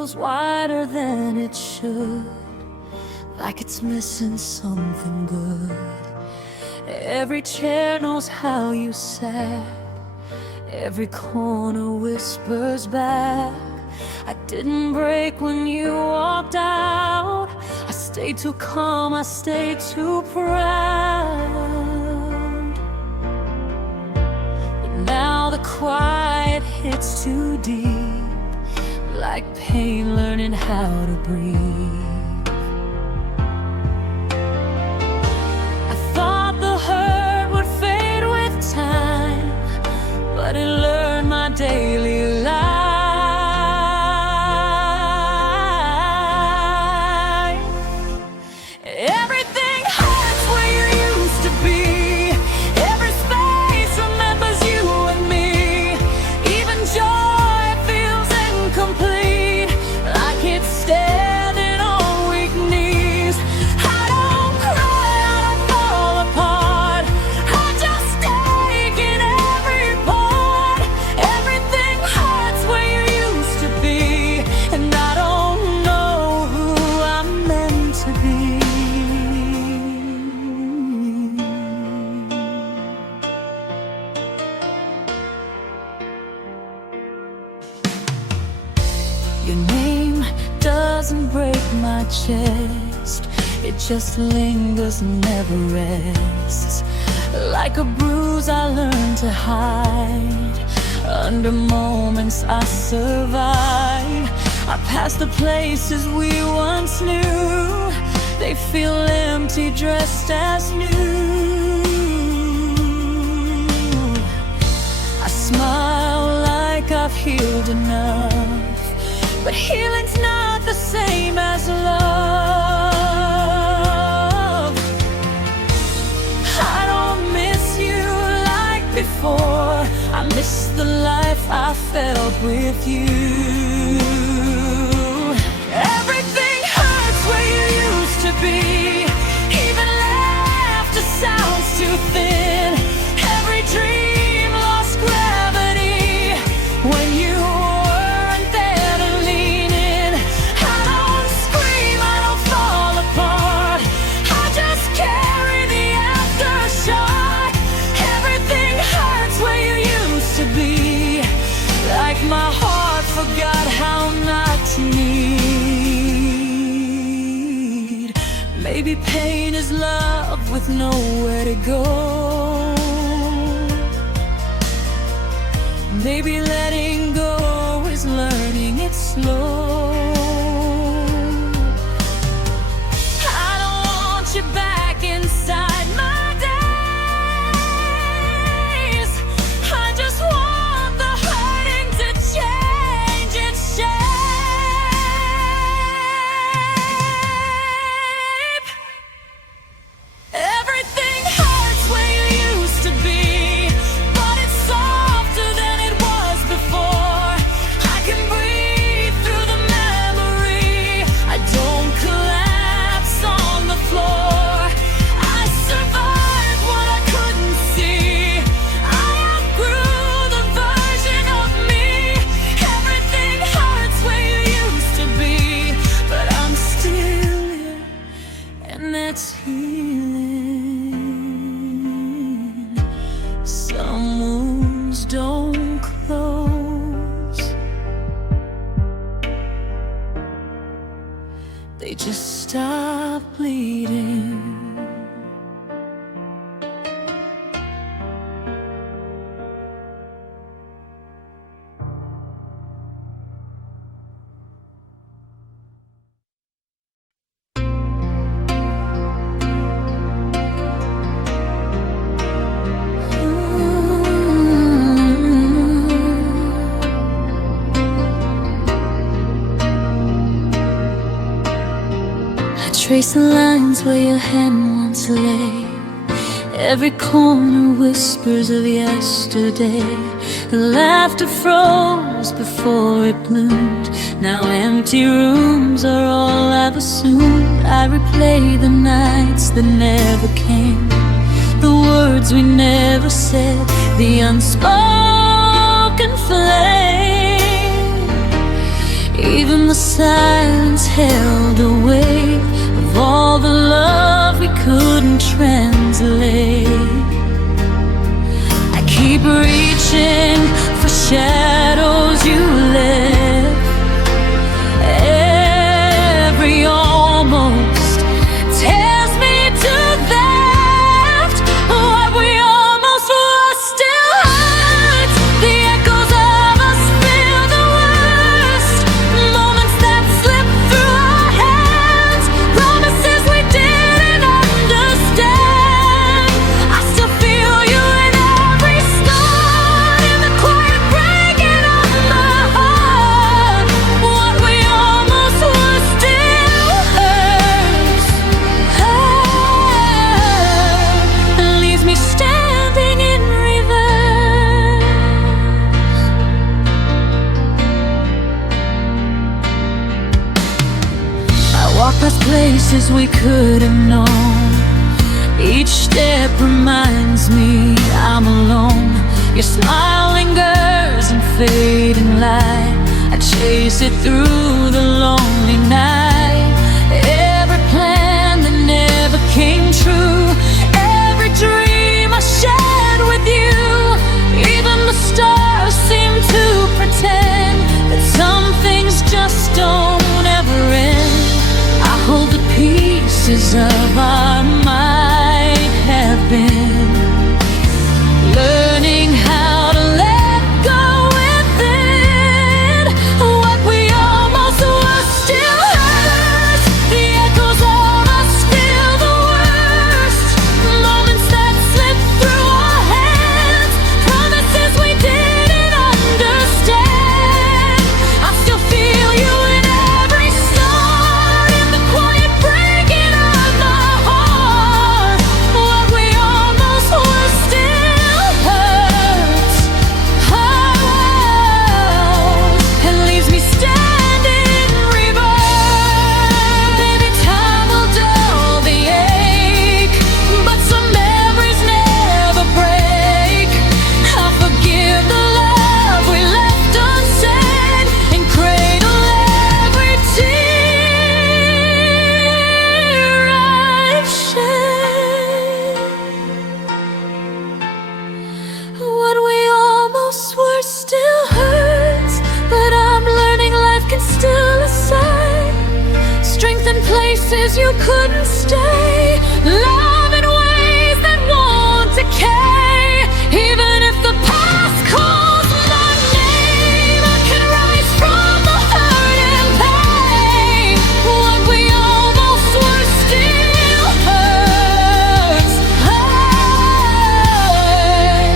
feels wider than it should, like it's missing something good. Every chair knows how you sat, every corner whispers back. I didn't break when you walked out, I stayed too calm, I stayed too proud. But now the quiet hits too deep, like pain learning how to breathe. I thought the hurt would fade with time, but it learned my daily life. Everything hurts where you used to be, every space remembers you and me. Even joy feels incomplete, like it's standing on weak knees. I don't cry, I don't fall apart, I just take in every part. Everything hurts where you used to be, and I don't know who I'm meant to be. Your name doesn't break my chest, it just lingers and never rests. Like a bruise I learned to hide, under moments I survive. I pass the places we once knew, they feel empty dressed as new. I smile like I've healed enough, but healing's not the same as love. I don't miss you like before, I miss the life I felt with you. Everything hurts where you used to be, even laughter sounds too thin. Every dream lost gravity when you weren't there to lean in. I don't scream, I don't fall apart, I just carry the aftershock. Everything hurts where you used to be, like my heart forgot how not to need. Maybe pain is love with nowhere to go, maybe letting go is learning it slow. I don't want you back inside my days, I just want the hurting to change its shape. Everything hurts where you used to be, but it's softer than it was before. I can breathe through the memory, I don't collapse on the floor. I survived what I couldn't see, I outgrew the version of me. Everything hurts where you used to be, but I'm still here, and that's healing. Some wounds don't close, they just stop bleeding. Trace the lines where your hand once lay, every corner whispers of yesterday. The laughter froze before it bloomed, now empty rooms are all I've assumed. I replay the nights that never came, the words we never said, the unspoken flame. Even the silence held the weight of all the love we couldn't translate. I keep reaching for shadows you left. Every almost tears me to that. What we almost were still hurts. The echoes of us feel the worst. Moments that slip through our hands. Promises we didn't understand. I still feel you in every scar, in the quiet breaking of my heart. What we almost were still hurts. Leaves me standing in reverse. I walk past places we could have known. Each step reminds me I'm alone. Your smile lingers in fading light. I chase it through the lonely night. Every plan that never came true, every dream I shared with you. Even the stars seem to pretend that some things just don't ever end. I hold the pieces of our might have been, learning how to let go within. What we almost were still hurts. The echoes of us feel the worst. Moments that slip through our hands. Promises we didn't understand. I still feel you in every star, in the quiet breaking of my heart. What we almost were still hurts. And leaves me standing in reverse. Maybe time will dull the ache, but some memories never break. I forgive the love we left unsaid, and cradle every tear I've shed. What we almost were still hurts, but I'm learning life can still assign strength in places you couldn't stay, love in ways that won't decay. Even if the past calls my name, I can rise from the hurt and pain. What we almost were still hurts.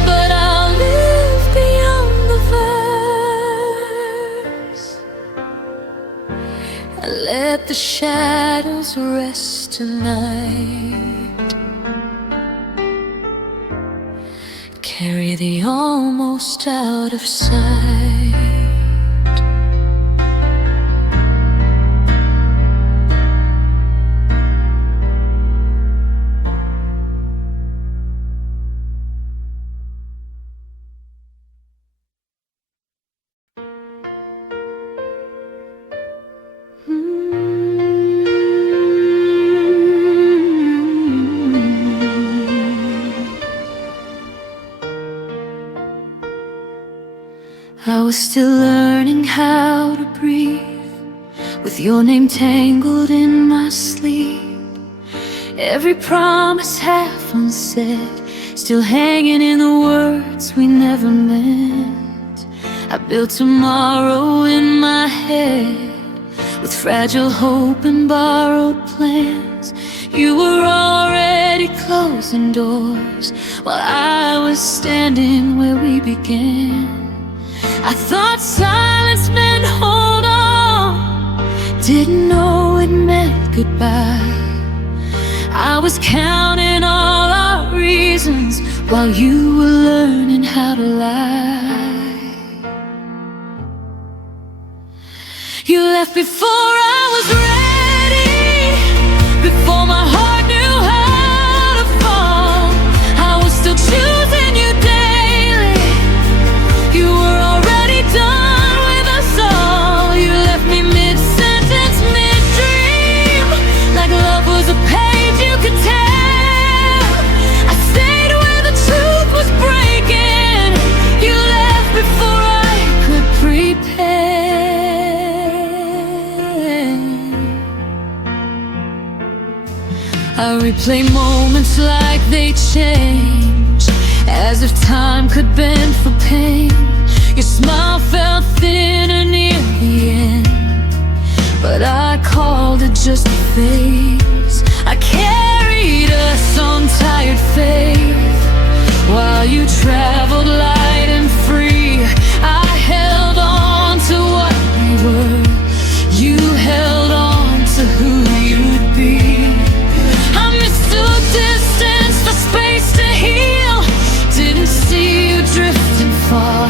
But I'll live beyond the verse. Let the shadows rest tonight. Carry the almost out of sight. I was still learning how to breathe, with your name tangled in my sleep. Every promise half unsaid, still hanging in the words we never meant. I built tomorrow in my head, with fragile hope and borrowed plans. You were already closing doors, while I was standing where we began. I thought silence meant hold on, didn't know it meant goodbye. I was counting all our reasons while you were learning how to lie. You left before I was ready, before my heart knew how to fall. I was still choosing you daily. You were already done with us all. You left me replay moments like they change, as if time could bend for pain. Your smile felt thinner near the end, but I called it just a phase. I carried us on tired faith, while you traveled light and free. I held on to what we were, you held on to who you'd be. I mistook distance for space to heal, didn't see you drifting far.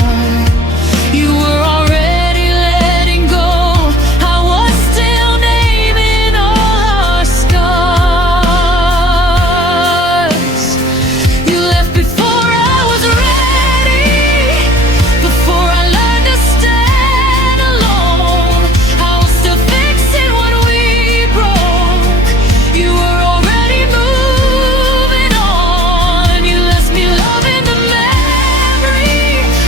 You were already letting go, I was still naming all our scars. You left before I was ready, before I learned to stand alone. I was still fixing what we broke, you were already moving on. You left me loving the memory,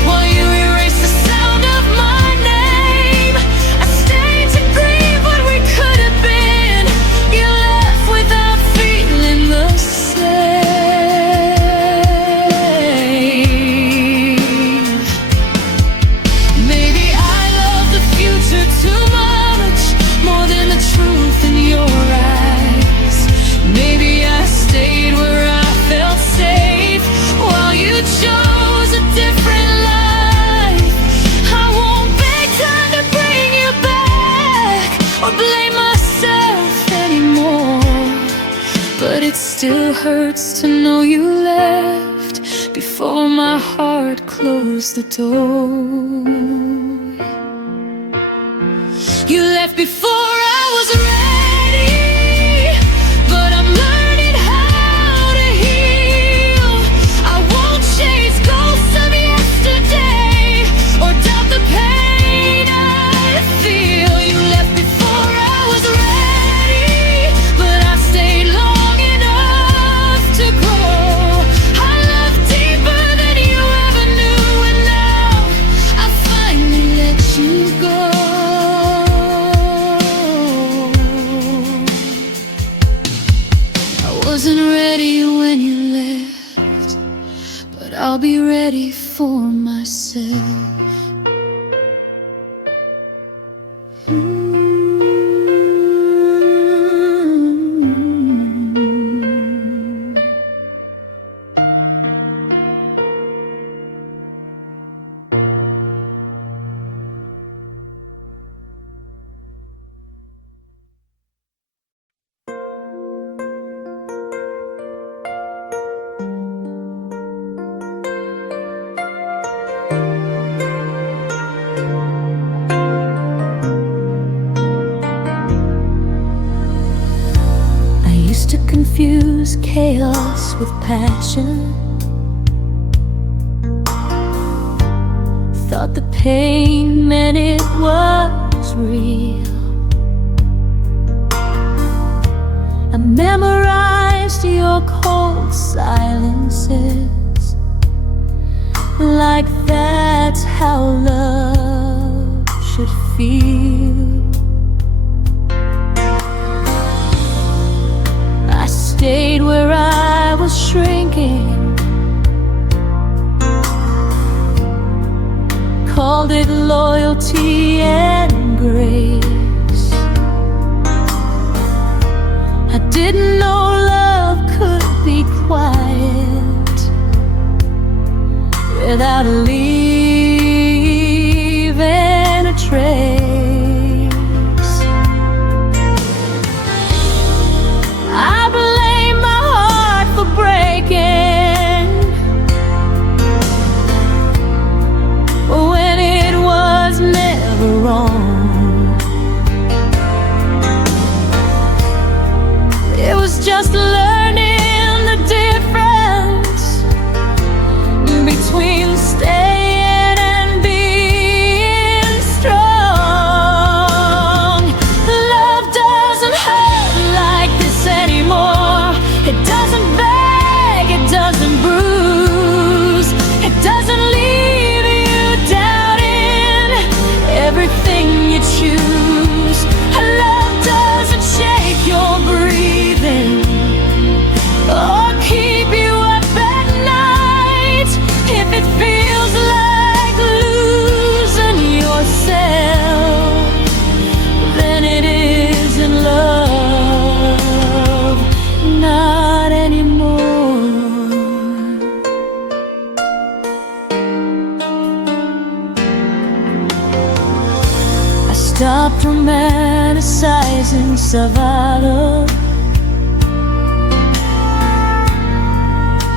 while you erased the sound of my name. I stayed to grieve what we could have been, you left without feeling the same. Maybe I love the future too much, more than the truth in your eyes. Maybe I stayed where I felt safe, while you chose a different life. I won't beg time to bring you back, or blame myself anymore, but it still hurts to know you left before my heart closed the door. You left before I was ready, but I'm learning how to heal. I won't chase ghosts of yesterday, or doubt the pain I feel. You left before I was ready, but I stayed long enough to grow. I love deeper than you ever knew, and now I finally let you go. I wasn't ready when you left, but I'll be ready for myself. I used to confuse chaos with passion, thought the pain meant it was real. I memorized your cold silences, like that's how love should feel. I stayed where I was shrinking, called it loyalty and grace. I didn't know love could be quiet without leaving a trace. I blame my heart for breaking when it was never wrong. It was just learning the difference between staying romanticizing survival.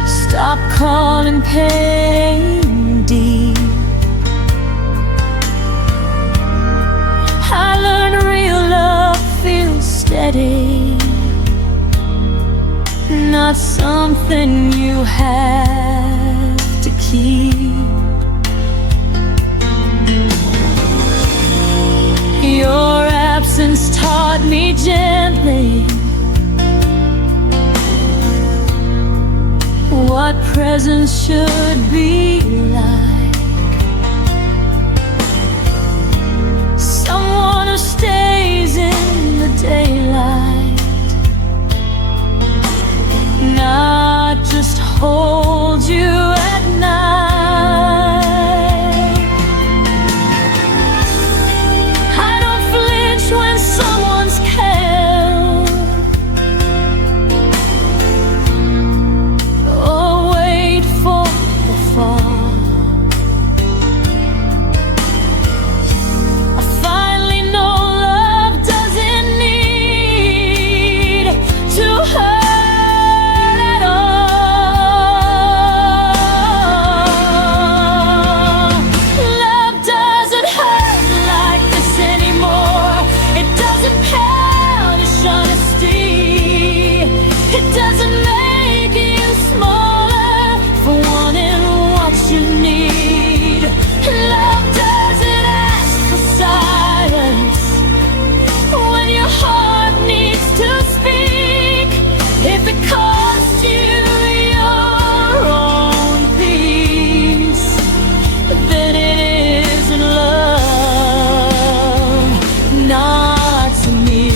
Stop calling pain deep. I learned real love feels steady, not something you have to keep. Your absence taught me gently what presence should be like. Someone who stays in the daylight, not just hold you at night. I don't flinch when someone's killed, or wait for the fall. I finally know love doesn't need to hurt at all. Love doesn't hurt like this anymore. It doesn't punish honesty. It doesn't make you smaller for wanting what you need. Love doesn't ask for silence when your heart needs to speak. If it costs you your own peace, then it isn't love, not to me.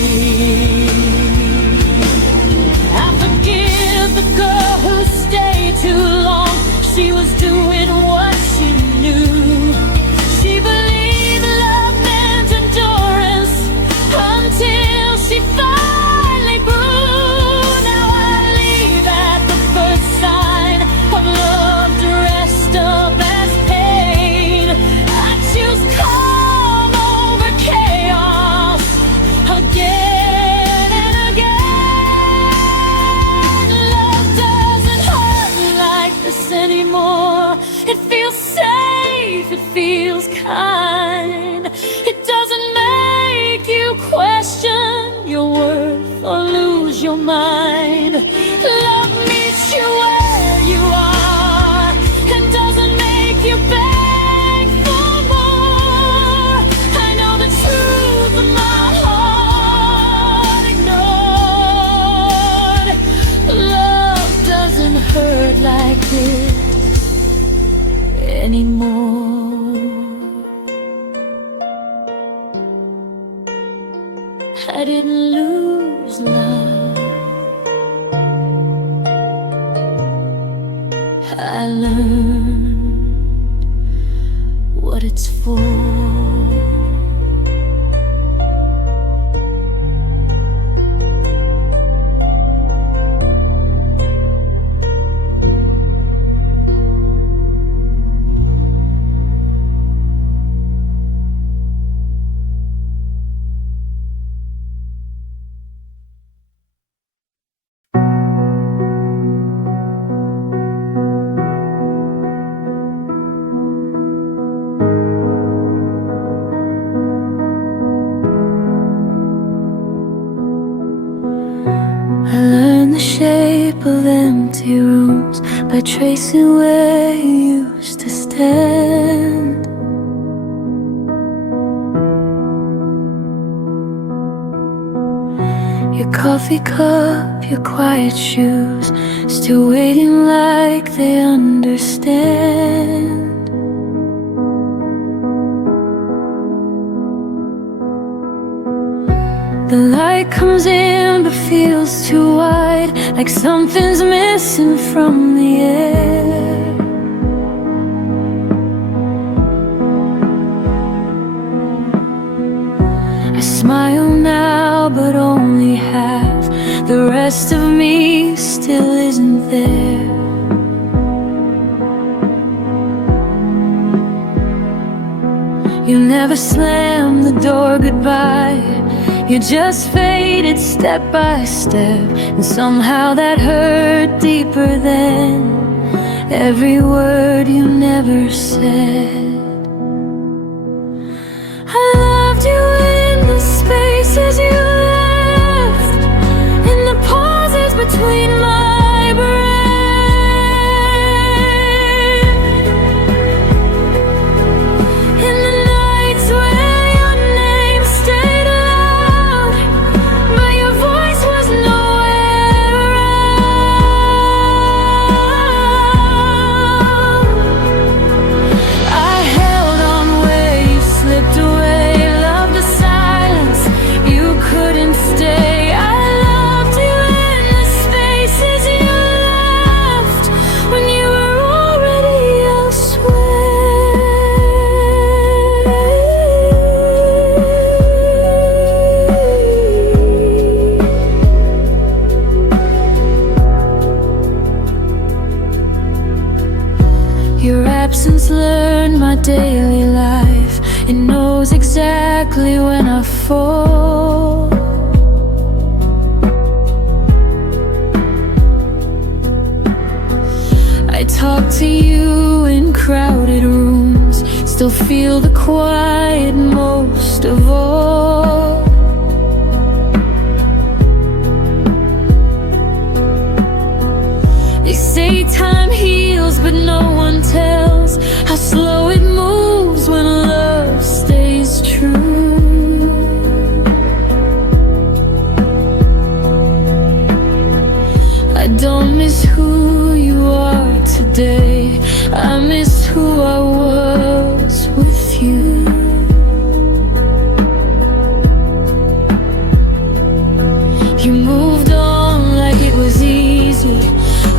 I forgive the girl who stayed too long. She was doing what she knew. She believed love meant endurance until she finally grew. Now I leave at the first sign of love dressed up as pain. I choose calm over chaos again and again. Love doesn't hurt like this anymore. It feels safe, it feels kind. It doesn't make you question your worth or lose your mind. Love meets you where you are and doesn't make you beg for more. I know the truth of my heart ignored. Love doesn't hurt like this anymore. I didn't lose love, I learned what it's for. I learned the shape of empty rooms by tracing where you used to stand. Your coffee cup, your quiet shoes, still waiting like they understand. The light comes in but feels too wide, like something's missing from the air. I smile now but only half. The rest of me still isn't there. You never never slammed the door goodbye. You just faded step by step, and somehow that hurt deeper than every word you never said. I loved you in the spaces you left, in the pauses between my breath, in the nights where your name stayed loud, but your voice was nowhere around. I held on where you slipped away, loved the silence you couldn't stay. I loved you in the spaces you left when you were already elsewhere. Your absence learned my daily life. It knows exactly when I fall. I talk to you in crowded rooms, still feel the quiet most of all. They say time heals, but no one tells how slow it moves when love stays true. I don't miss who you are today, I miss who I was with you. You moved on like it was easy,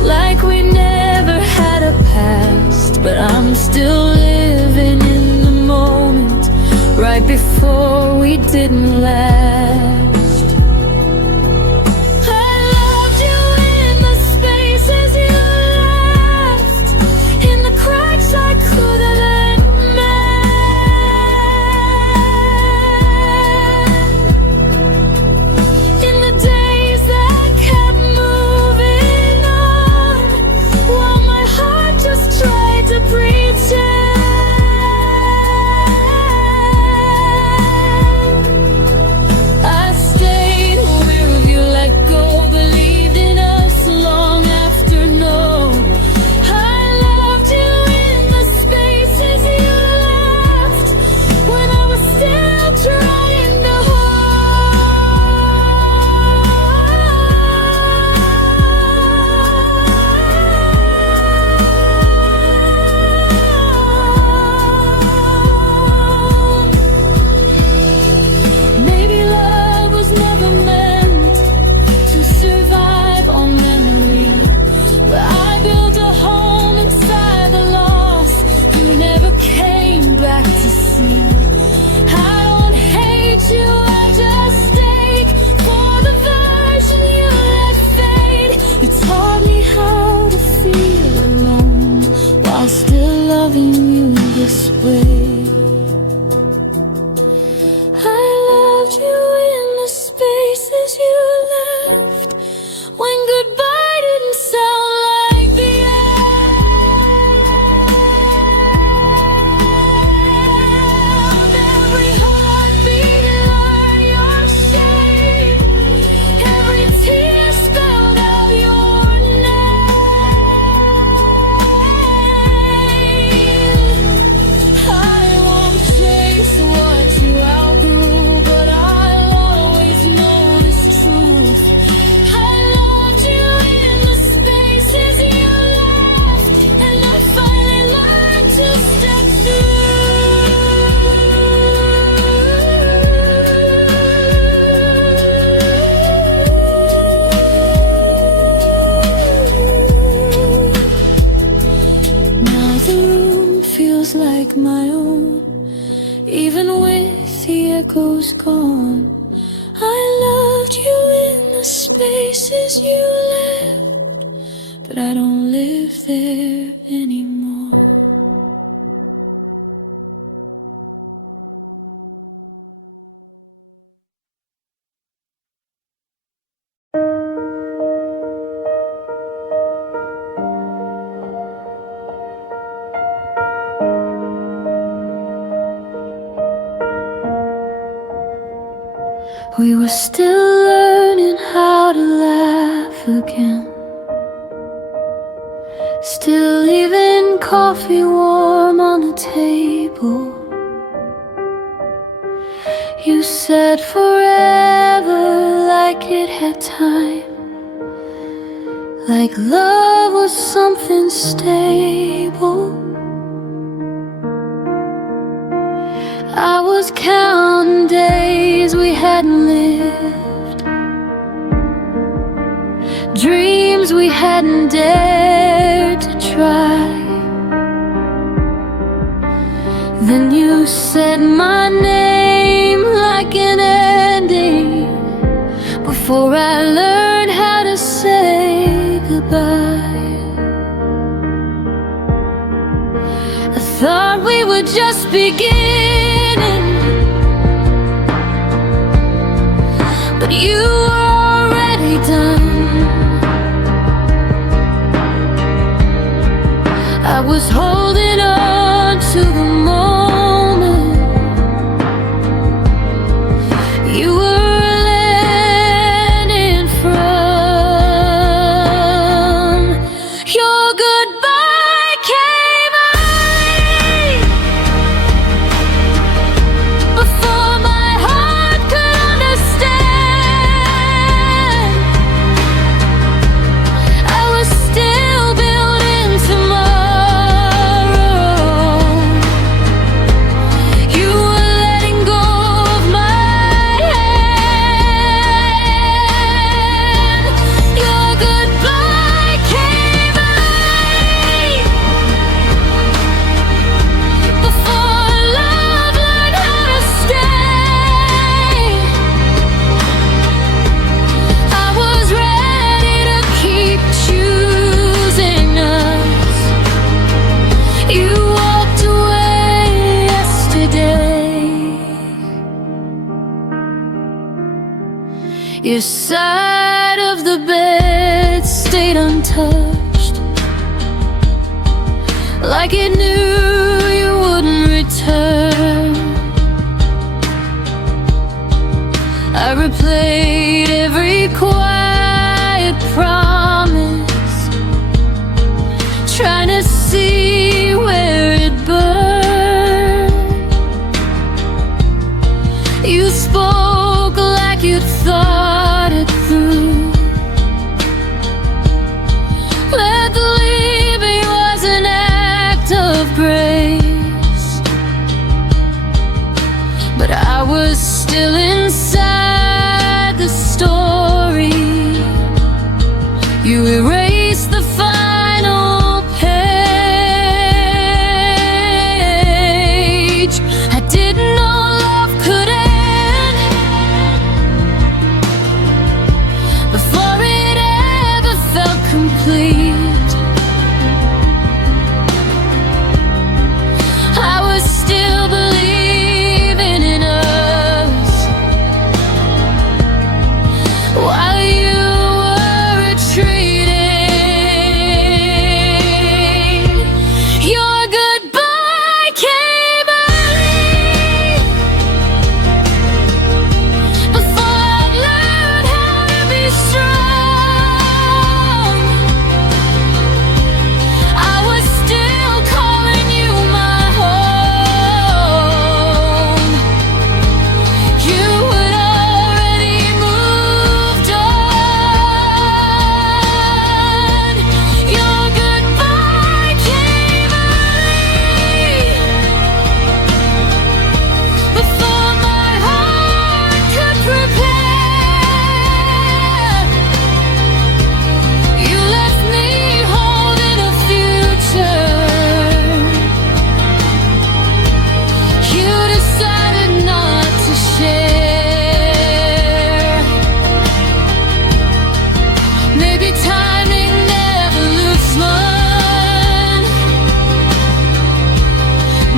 like we never had a past, but I'm still living in the moment right before we didn't last. I loved you in the spaces you left, in the cracks I could have met, in the days that kept moving on while my heart just tried to pretend. I stayed with you, let go, believed in us long after no. I loved you in the spaces you left when I was still trying to hold. Maybe love was never meant to survive on memory, but I built a home inside the loss you never came back to see. I don't hate you, I just ache for the version you let fade. You taught me how to feel alone while still loving you this way. I loved you in the spaces you left when goodbye didn't sound like the end. Every heartbeat learned your shape, every tear spelled out your name. I won't chase what you outgrew, but I'll always know this truth. I loved you in the spaces you left, and I finally learned to step through. Now the room feels like my own, even with the echoes gone. I loved you in the spaces you left, but I don't live there anymore. We were still learning how to laugh again, still leaving coffee warm on the table. You said forever like it had time, like love was something stable. I was counting days we hadn't lived, dreams we hadn't dared to try. Then you said my name like an ending, before I learned how to say goodbye. I thought we were just beginning, but you were already done. I was holding on to the moment you were landing from. Your goodbye came early, before my heart could understand. I was still building tomorrow. You were letting go of my hand. Your goodbye came early, before love learned how to stay. I was ready to keep choosing us. You walked away yesterday. Your side of the bed stayed untouched, like it knew you wouldn't return. I replayed every quiet promise, trying to see where it burned. You spoke like you'd thought it through. Let the leaving was an act of grace, but I was still inside the story. You erased the final page. I didn't know love could end before it ever felt complete. I was still believing in us while you were retreating. Your goodbye came early, before I'd learned how to be strong. I was still calling you my home. You had already moved on. Your goodbye came early, before my heart could prepare. You left me holding a future. You decided not to share. Maybe timing never looks one.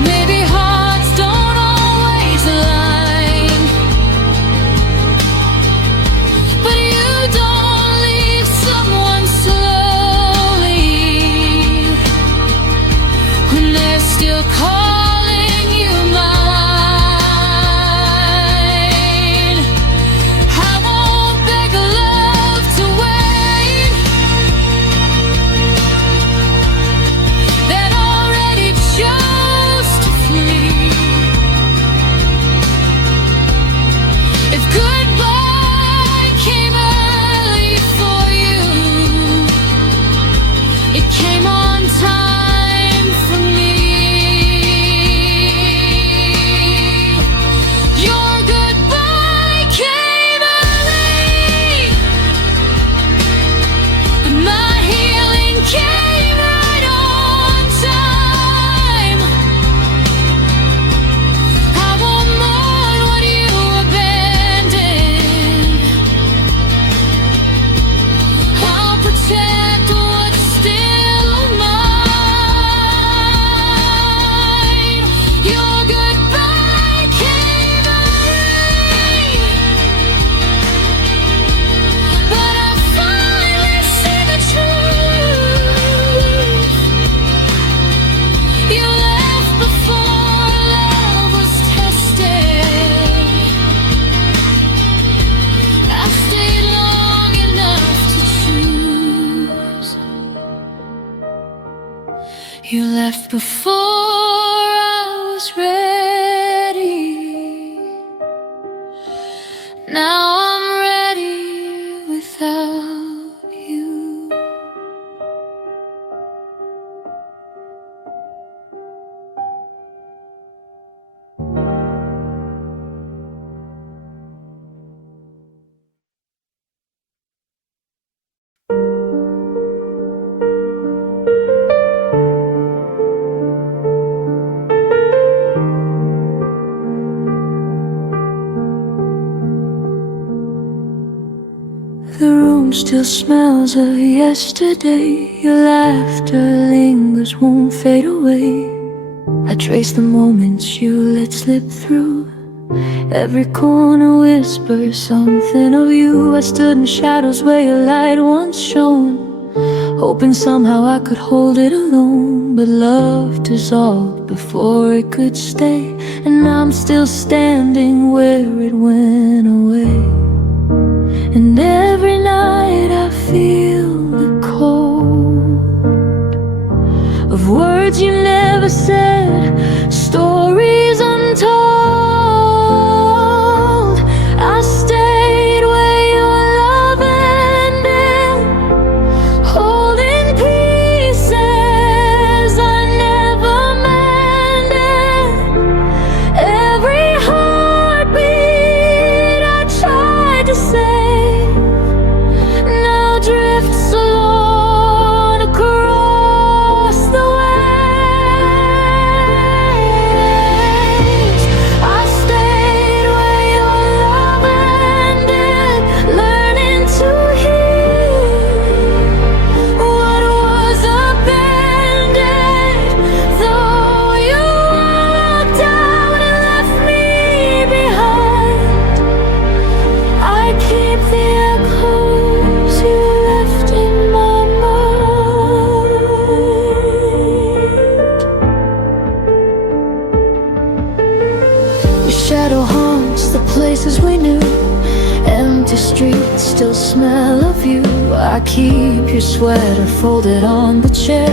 Maybe hearts don't always align, but you don't leave someone slowly when they're still calling you mine. It came on time for me. Your goodbye came early, but my healing came right on time. I won't mourn what you abandoned. I'll protect what's still mine. Your goodbye came early, but I finally see the truth. You left before love was tested. I stayed long enough to choose. You left before I was ready. Now I'm ready without you. The room still smells of yesterday. Your laughter lingers, won't fade away. I trace the moments you let slip through. Every corner whispers something of you. I stood in shadows where your light once shone, hoping somehow I could hold it alone. But love dissolved before it could stay, and I'm still standing where it went away. And every night I feel the cold of words you never said, stories untold. I stayed where your love ended, holding pieces I never mended. Every heartbeat I tried to save now drifts alone across the waves. I stayed where your love ended, learning to heal what was abandoned. Though you walked out and left me behind, I keep the echoes you left in my mind. Your shadow haunts the places we knew. Empty streets still smell of you. I keep your sweater folded on the chair,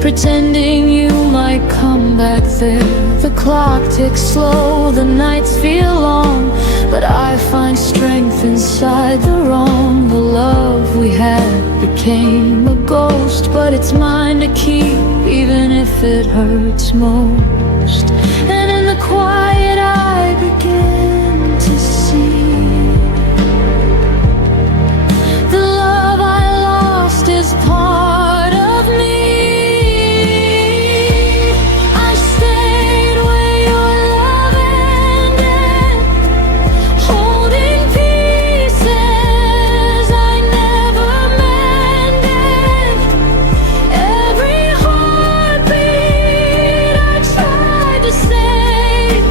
pretending you might come back there. The clock ticks slow, the nights feel long, but I find strength inside the wrong. The love we had became a ghost, but it's mine to keep, even if it hurts most. And in the quiet I begin to see the love I lost is part of me. I stayed where your love ended, holding pieces I never mended. Every heartbeat I tried to save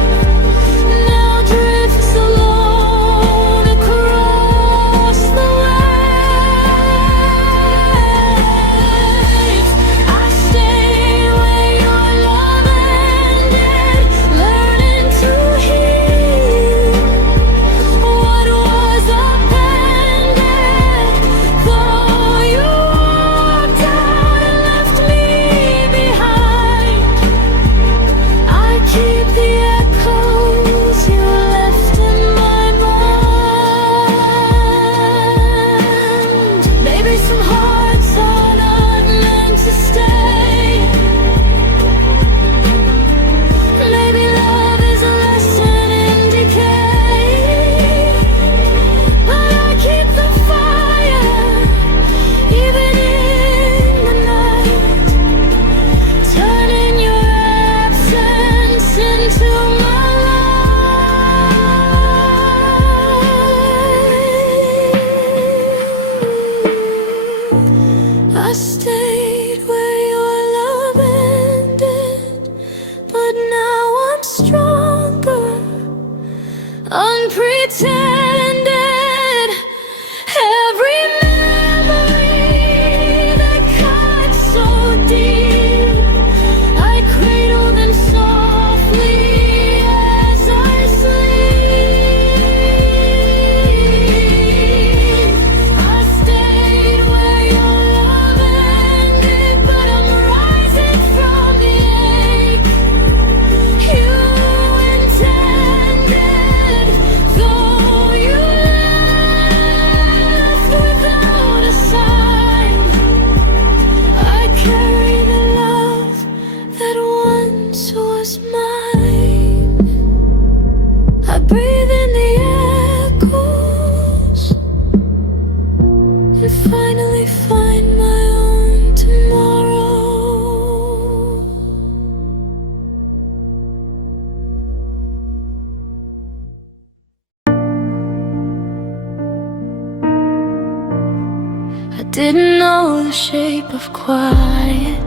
the shape of quiet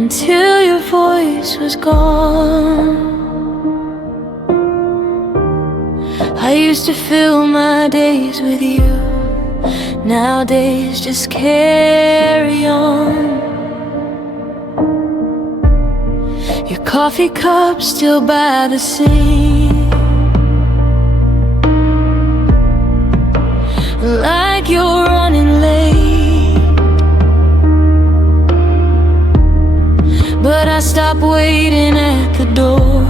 until your voice was gone. I used to fill my days with you. Nowadays just carry on. Your coffee cup still by the sink, like you're running late. But I stopped waiting at the door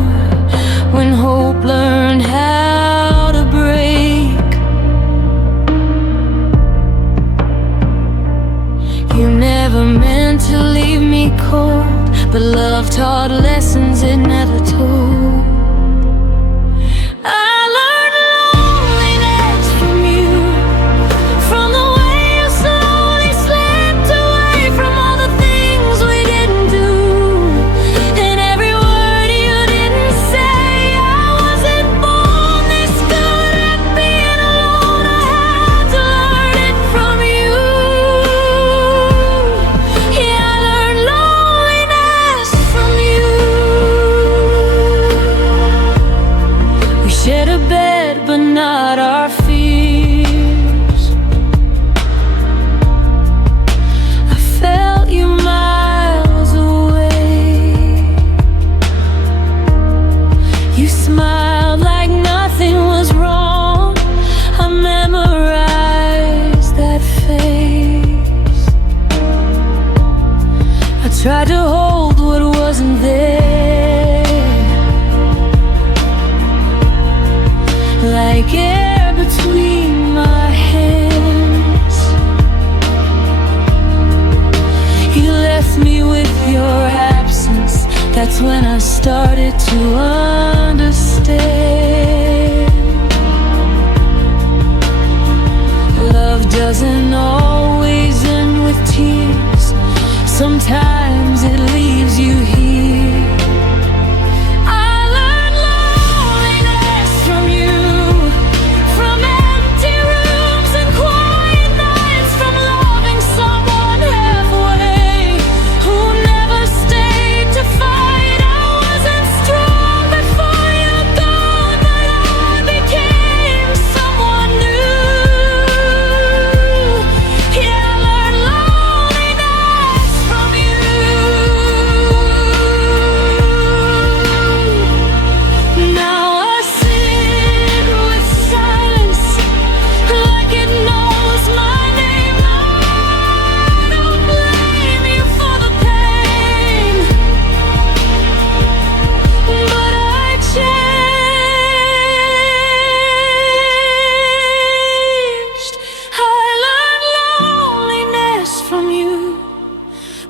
when hope learned how to break. You never meant to leave me cold, but love taught lessons it never told. I learned loneliness from you, from the way you slowly slipped away from all the things we didn't do, and every word you didn't say. I wasn't born this good at being alone. I had to learn it from you. Yeah, I learned loneliness from you. We shared a bed, but not our fears. I felt you miles away. You smiled like nothing was wrong. I memorized that face. I tried to hold what wasn't there, like air between my hands. You left me with your absence. That's when I started to understand. Love doesn't always end with tears. Sometimes it leaves you here. I learned loneliness from you, from empty rooms and quiet nights, from loving someone halfway who never stayed to fight. I wasn't strong before you gone, but I became someone new. Yeah, I learned loneliness from you. Now I sit with silence like it knows my name. I don't blame you for the pain, but I changed. I learned loneliness from you,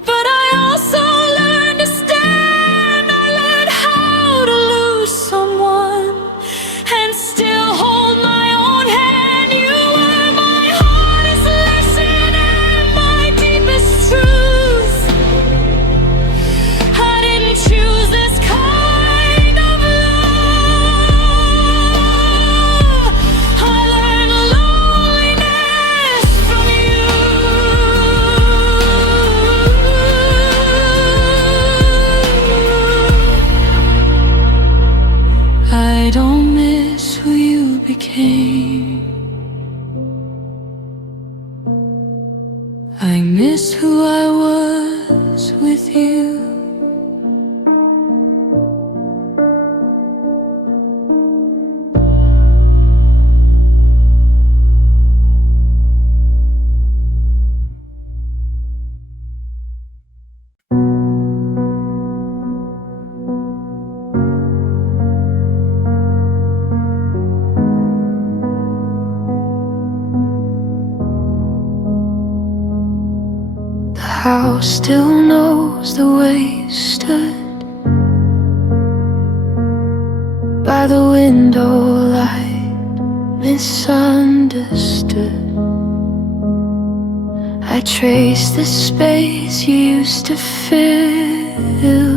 but I also learned to stand. I learned how to lose someone and still hold my own hand. You were my hardest lesson and my deepest truth. I didn't choose this kind of love. I learned loneliness from you. I don't miss who you became. I miss who I was with you. The house still knows the way you stood by the window, light misunderstood. I trace the space you used to fill,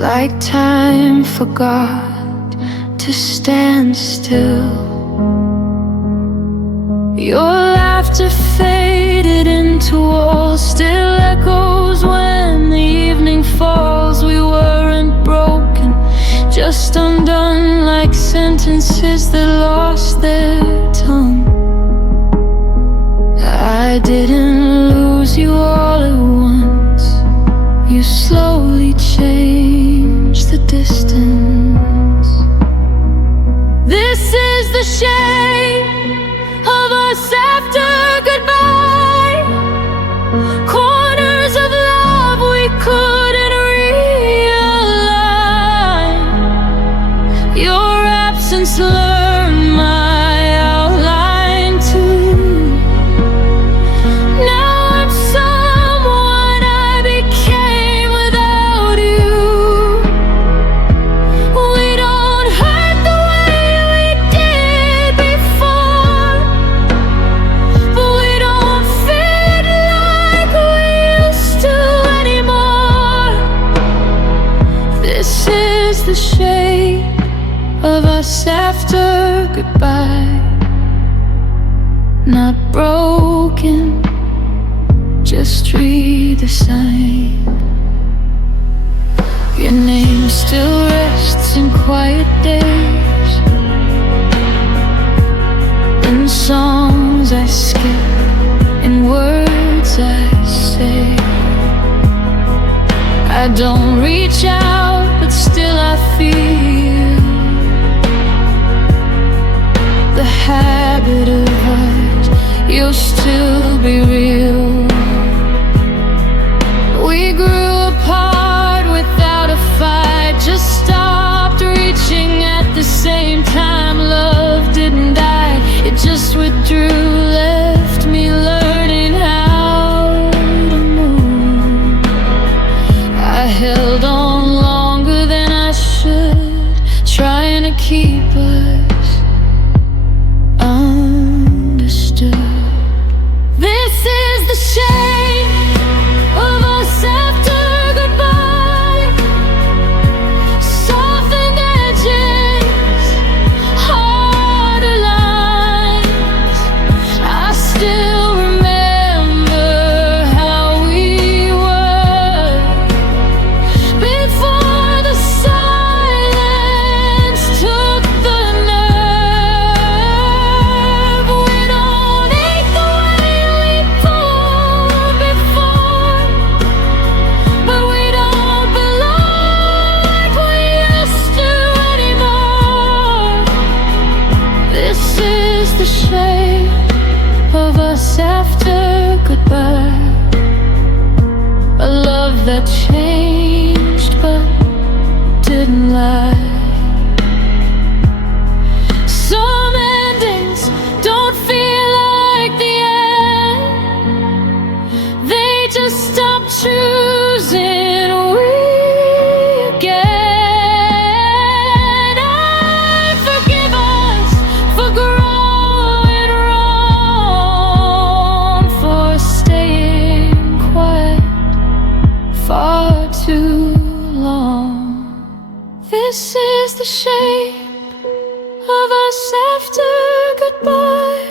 like time forgot to stand still. Your laughter faded into walls, still echoes when the evening falls. We weren't broken, just undone like sentences that lost their tongue. I didn't lose you all at once. You slowly changed the distance. This is the shape of us after goodbye. Corners of love we couldn't realign. Your absence learned my outline too. Now I'm someone I became without you. We don't hurt the way we did before, but we don't fit like we used to anymore. This is the shape of us after goodbye. Not broken, just redesigned. Your name still rests in quiet days, in songs I skip, in words I say. I don't reach out, but still I feel the habit of us. You'll still be real. We grew apart without a fight, just stopped reaching at the same time. Love didn't die, it just withdrew, left me learning how to move. I held on longer than I should, trying to keep us understood. This is the shape of us after goodbye. Softened edges, harder lines. I still remember how we were before the silence took the nerve. We don't ache the way we pulled before, but we don't belong like we used to anymore. This is the shape of us after goodbye. A love that changed but didn't lie. Some endings don't feel like the end, they just stop choosing we again. I forgive us for growing wrong, for staying quiet far too long. This is the shape of us after goodbye.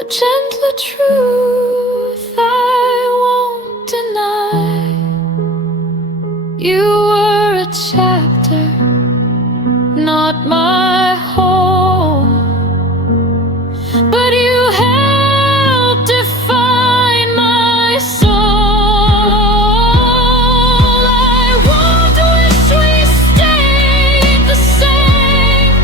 A gentler truth I won't deny. You were a chapter, not my home, but you helped define my soul. I won't wish we stayed the same.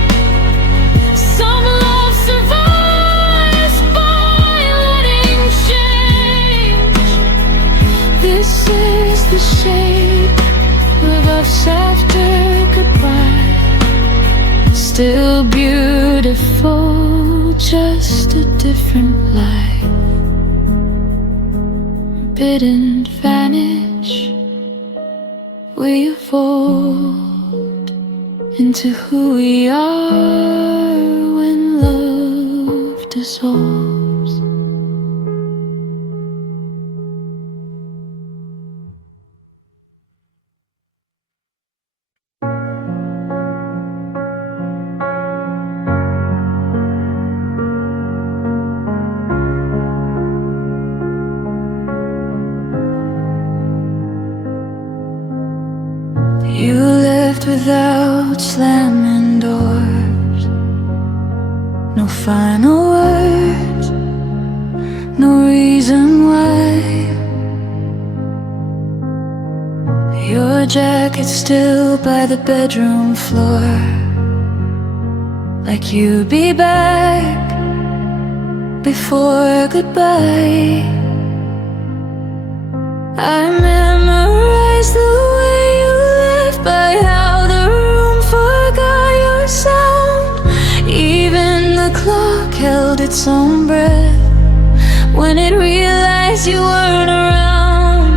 Some love survives by letting change. This is the shape of us after goodbye. Still beautiful, just a different light. Didn't vanish, we evolved into who we are when love dissolves. left without slamming doors. No final words, no reason why. Your jacket still by the bedroom floor, like you'd be back before goodbye. I memorized the way you left, by how the room forgot your sound. Even the clock held its own breath when it realized you weren't around.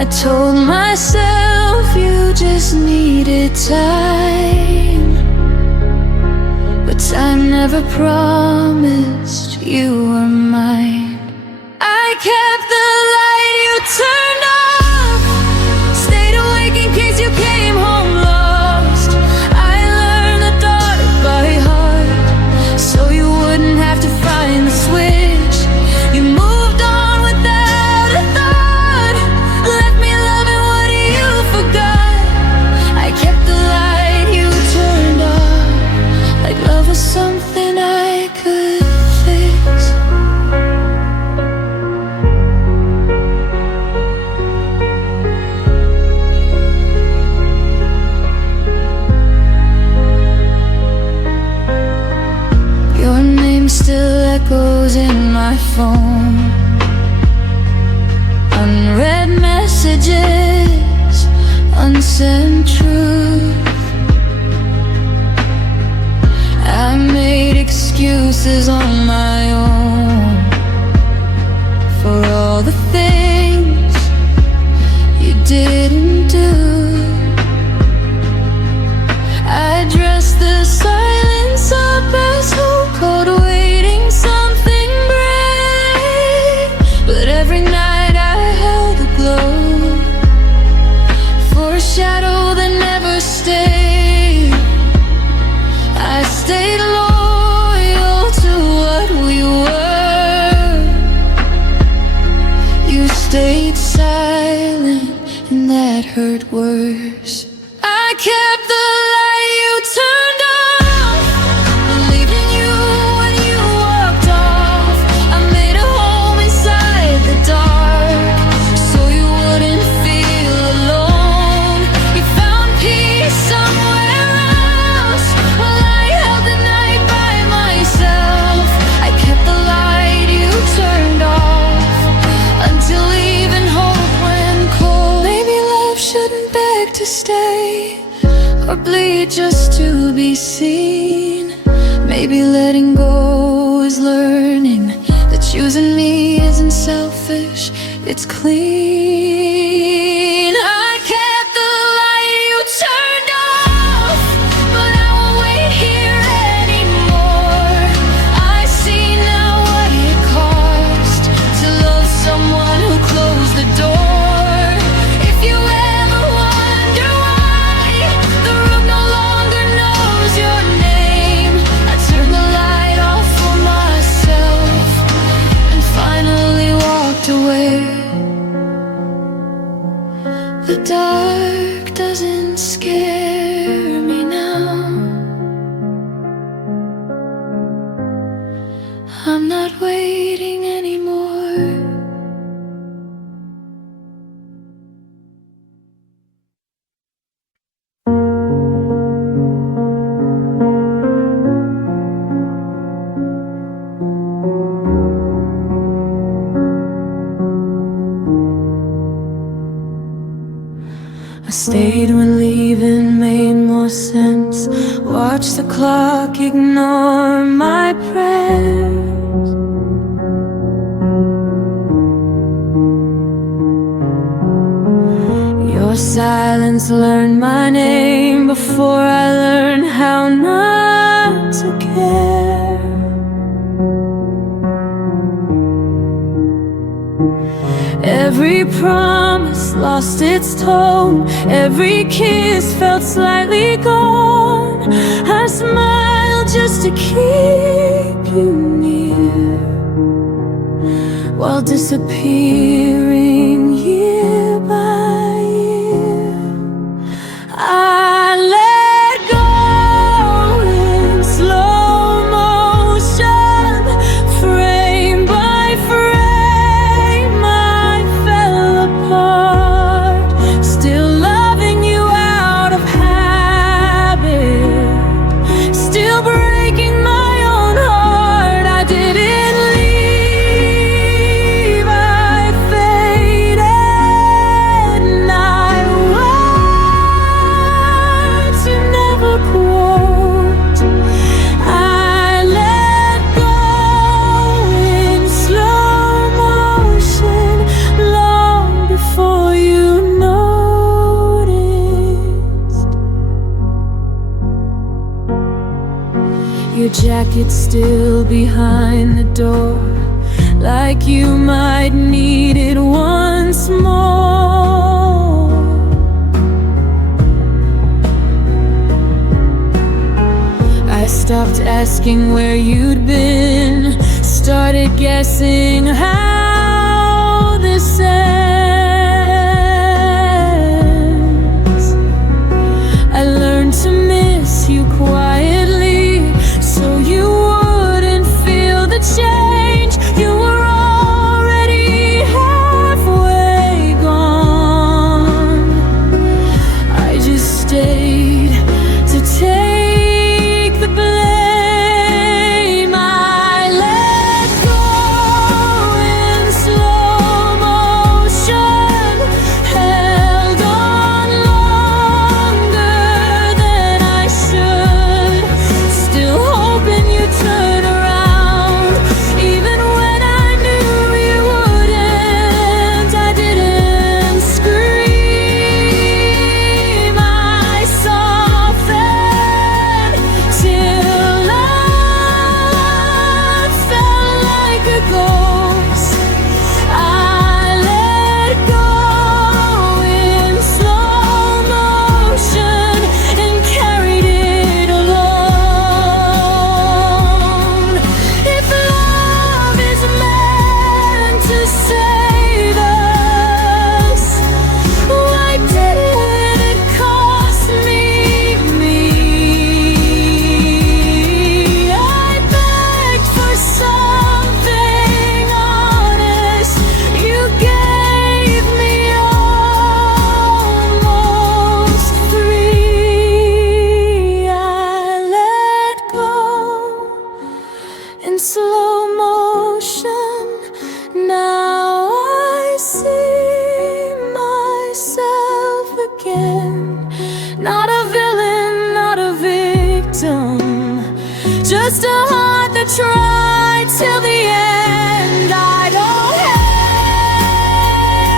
I told myself you just needed time, but time never promised you were mine. I kept the light you turned off, stayed awake in case you came home lost. I learned the dark by heart, so you wouldn't have to find the switch. You moved on without a thought, left me loving what you forgot. I kept the light you turned off, like love was something I could fix. Your name still echoes in my phone, unread messages, unsent truth. I made excuses on my own for all the things you didn't do. I dressed the silence up as hope, cold waiting something brave. But every night I held a glow for a shadow that never stayed. I stayed loyal to what we were. You stayed silent, and that hurt worse. I kept the light you turned off, believed in you when you walked off. I made a home inside the dark, so you wouldn't feel alone. You found peace somewhere else, while I held the night by myself. I kept the light you turned off, until even hope went cold. Maybe love shouldn't beg to stay, or bleed just to be seen. Maybe letting go is learning that choosing me isn't selfish, it's clean. I kept the light you turned off, but I won't wait here anymore. I see now what it cost to love someone who closed the door. If you ever wonder why the room no longer knows your name, I turned the light off for myself and finally walked away. The dark doesn't scare me now. I'm not waiting anymore. I stayed when leaving made more sense. Watch the clock ignore my prayers. Your silence learned my name before I learned how not to care. Every promise lost its tone, every kiss felt slightly gone. I smiled just to keep you near, while disappearing year by year. jacket still behind the door, like you might need it once more. I stopped asking where you'd been, started guessing how this ends. I learned to miss you quietly, so you wouldn't feel the change. You were already halfway gone. I just stayed to take the blame. I let go in slow motion, held on longer than I should, still hoping you'd turn around, even when I knew you wouldn't. I didn't scream, I softened till love felt like a ghost. I let go in slow motion and carried it alone. If love is meant to save us, why didn't it cost me? I begged for something honest, you gave me almost three. I let go in slow motion. Now I see myself again, not a villain, not a victim, just a heart that tried till the end. I don't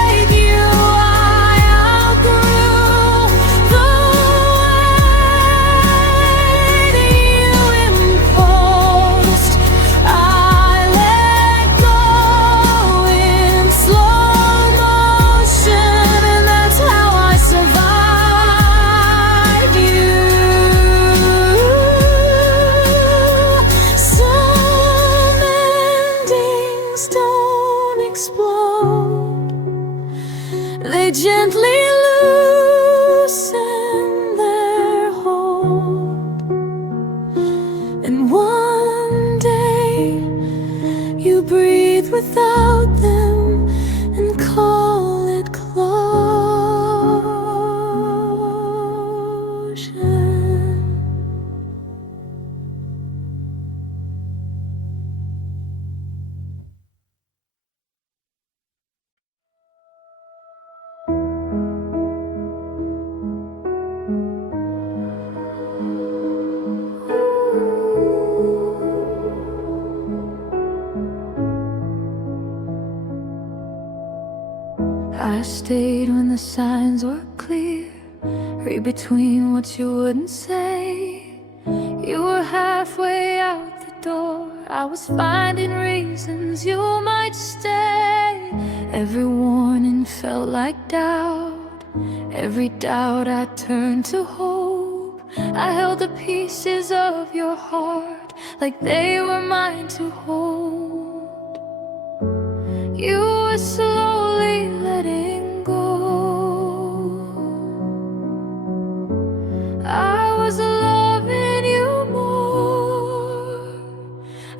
hate you, I outgrew the way that you imposed. I let go in slow motion, and that's how I survived you. Some endings don't explode, they gently loosen their hold, and one day you breathe without them and call it closure. I stayed when the signs were clear, read between what you wouldn't say. You were halfway out the door, I was finding reasons you might stay. Every warning felt like doubt, every doubt I turned to hope. I held the pieces of your heart like they were mine to hold. You were slowly letting go. I was loving you more.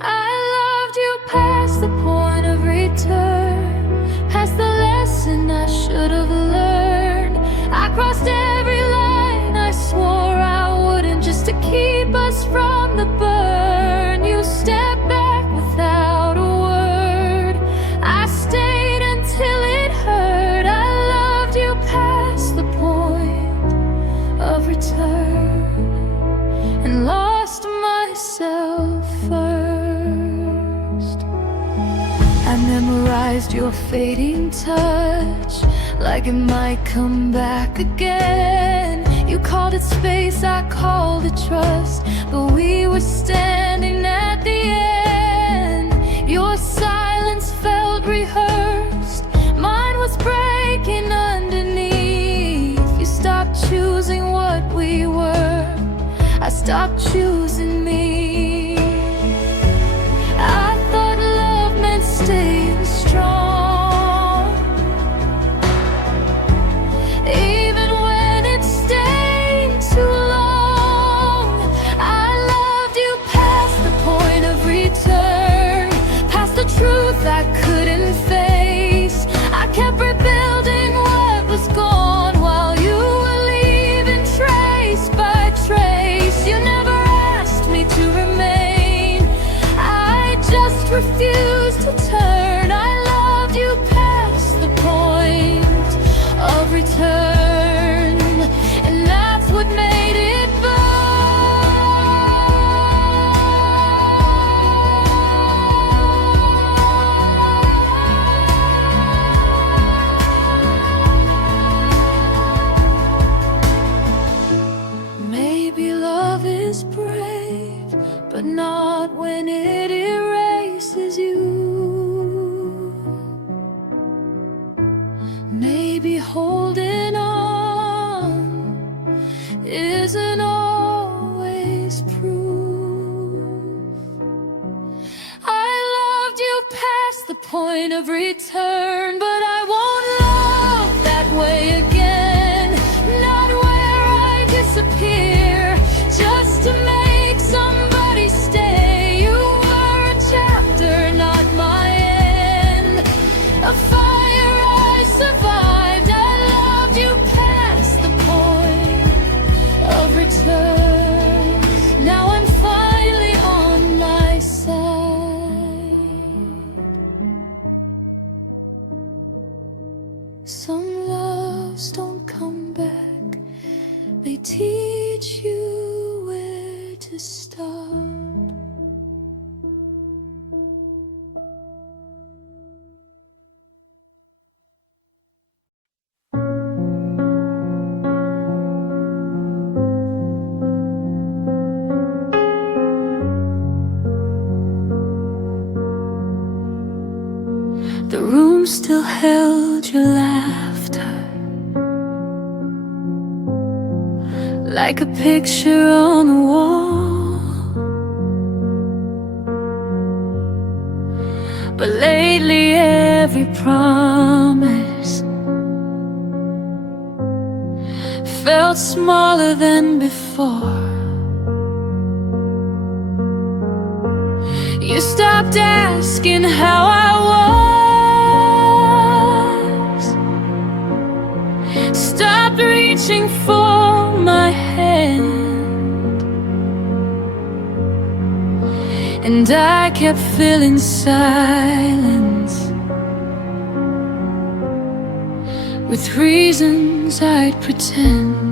I loved you past the point of return, past the lesson I should have learned. I crossed every line I swore I wouldn't, just to keep us from the burn. You stepped back without a word. I stayed until it hurt. I loved you past the point of return and lost myself first. I memorized your fading touch, like it might come back again. You called it space, I called it trust, but we were standing now at the end. Your silence felt rehearsed, mine was breaking underneath. You stopped choosing what we were, I stopped choosing me. I thought love meant staying strong, even when it stayed too long. I loved you past the point of return, past the truth I couldn't face. I kept rebuilding what was gone while you were leaving trace by trace. You never asked me to remain, I just refused to turn. I loved you past the point of return, and that's what made it burn. Maybe love is brave, but not when it erases you. Maybe holding on isn't always proof. I loved you past the point of return, but I won't love that way again. Not where I disappear just to make somebody stay. You were a chapter, not my end, a fire I survived. I loved you past the point of return. Now I'm finally on my side. Some loves don't come back, they teach you where to start. The room still held your laughter, like a picture on the wall. But lately every promise felt smaller than before. You stopped asking how I was, stopped reaching for my hand, and I kept filling silence with reasons I'd pretend.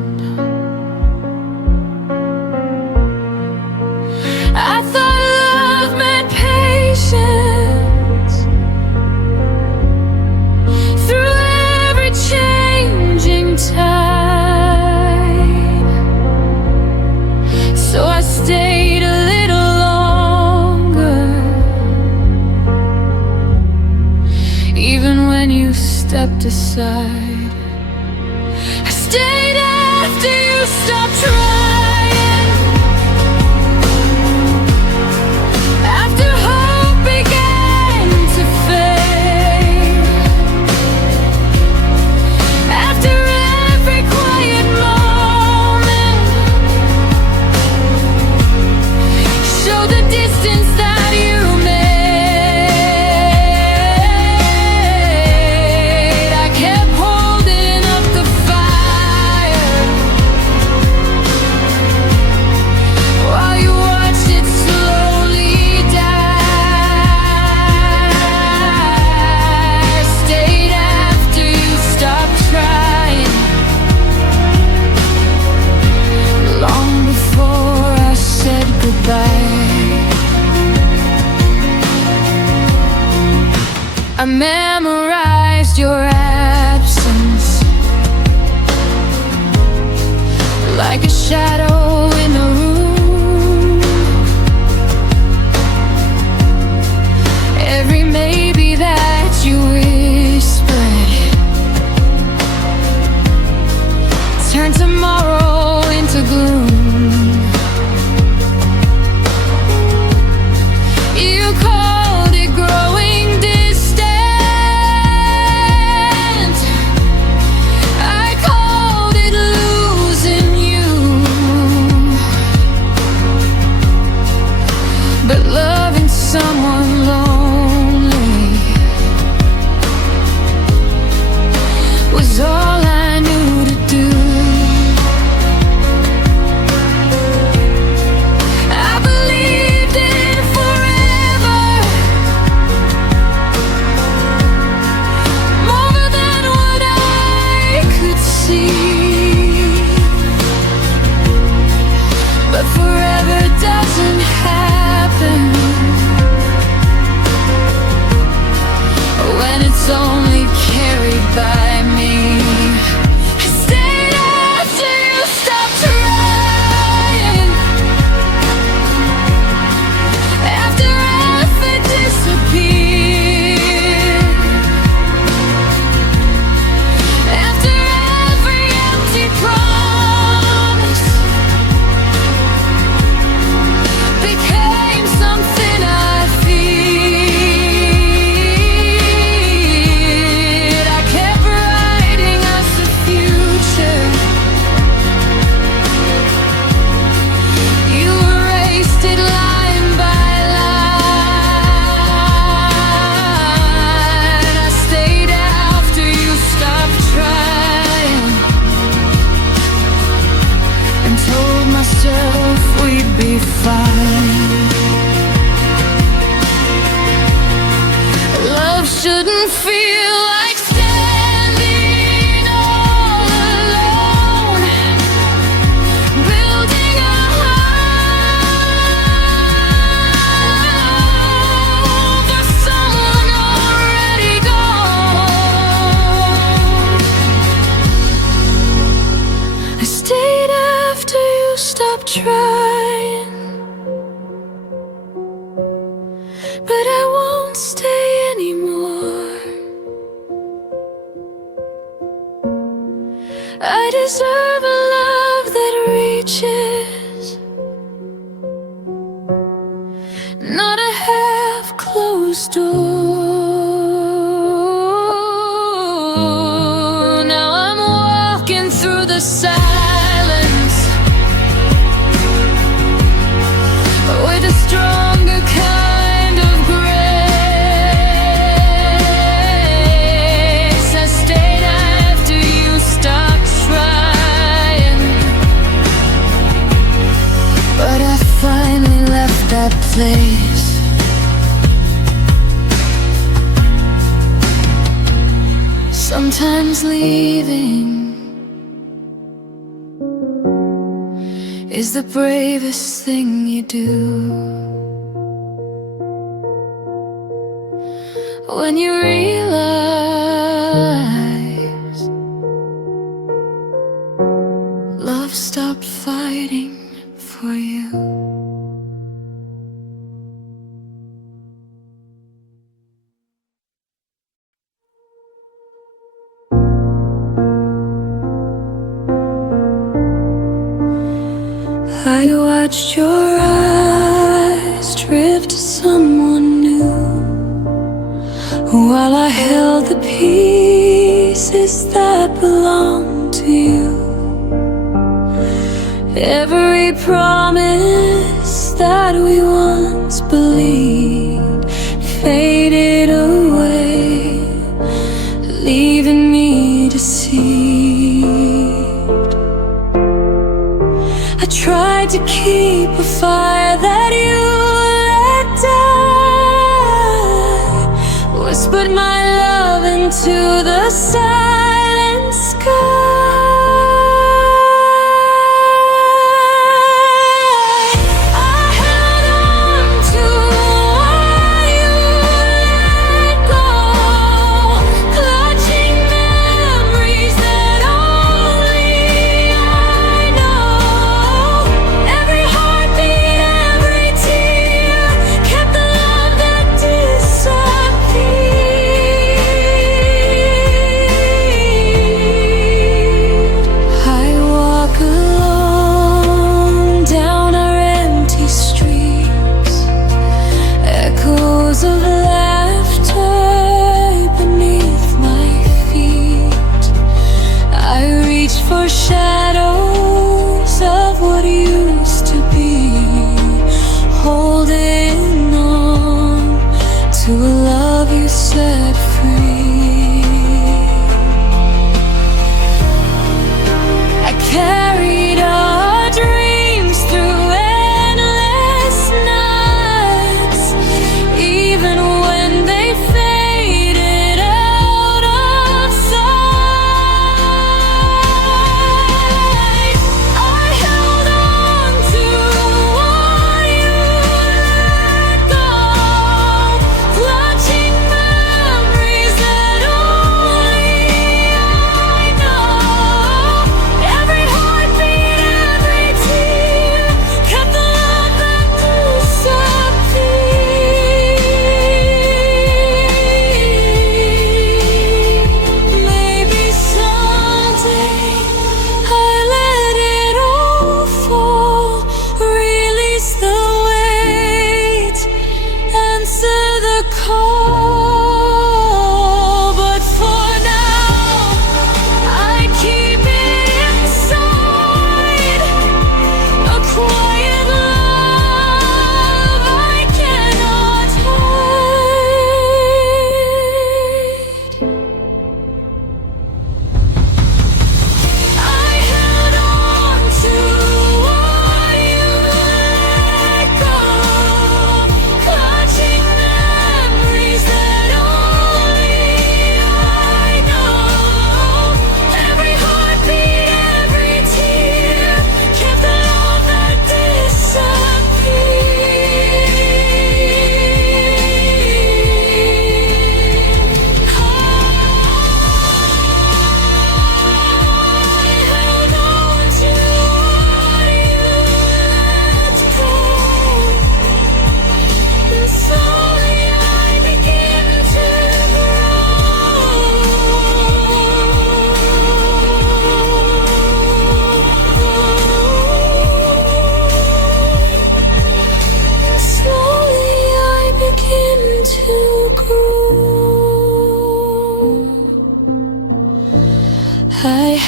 I thought love meant patience through every changing tide, so I stayed a little longer, even when you stepped aside. I stayed after you stopped trying, after hope began to fade, after every quiet moment showed the distance that you made. I kept holding up the fire while you watched it slowly die. Stayed after you stopped trying, long before I said goodbye. I memorized your absence like a shadow in the room. shouldn't feel like standing all alone, building a home for someone already gone. I stayed after you stopped trying, but I won't stay anymore. I deserve a love that reaches, not a half-closed door. Now I'm walking through the silence with a stronger kind of grace. I stayed after you stopped trying, but I finally left that place. Sometimes leaving is the bravest thing you do. When you realize love stopped fighting for you. I watched your eyes drift to someone new, while I held the pieces that belonged to you. Every promise that we once believed faded away, leaving me deceived. I tried to keep a fire that you let die, whispered my love into the silent sky. I held on to what you let go, clutching memories that only I know. Every heartbeat, every tear kept the love that disappeared.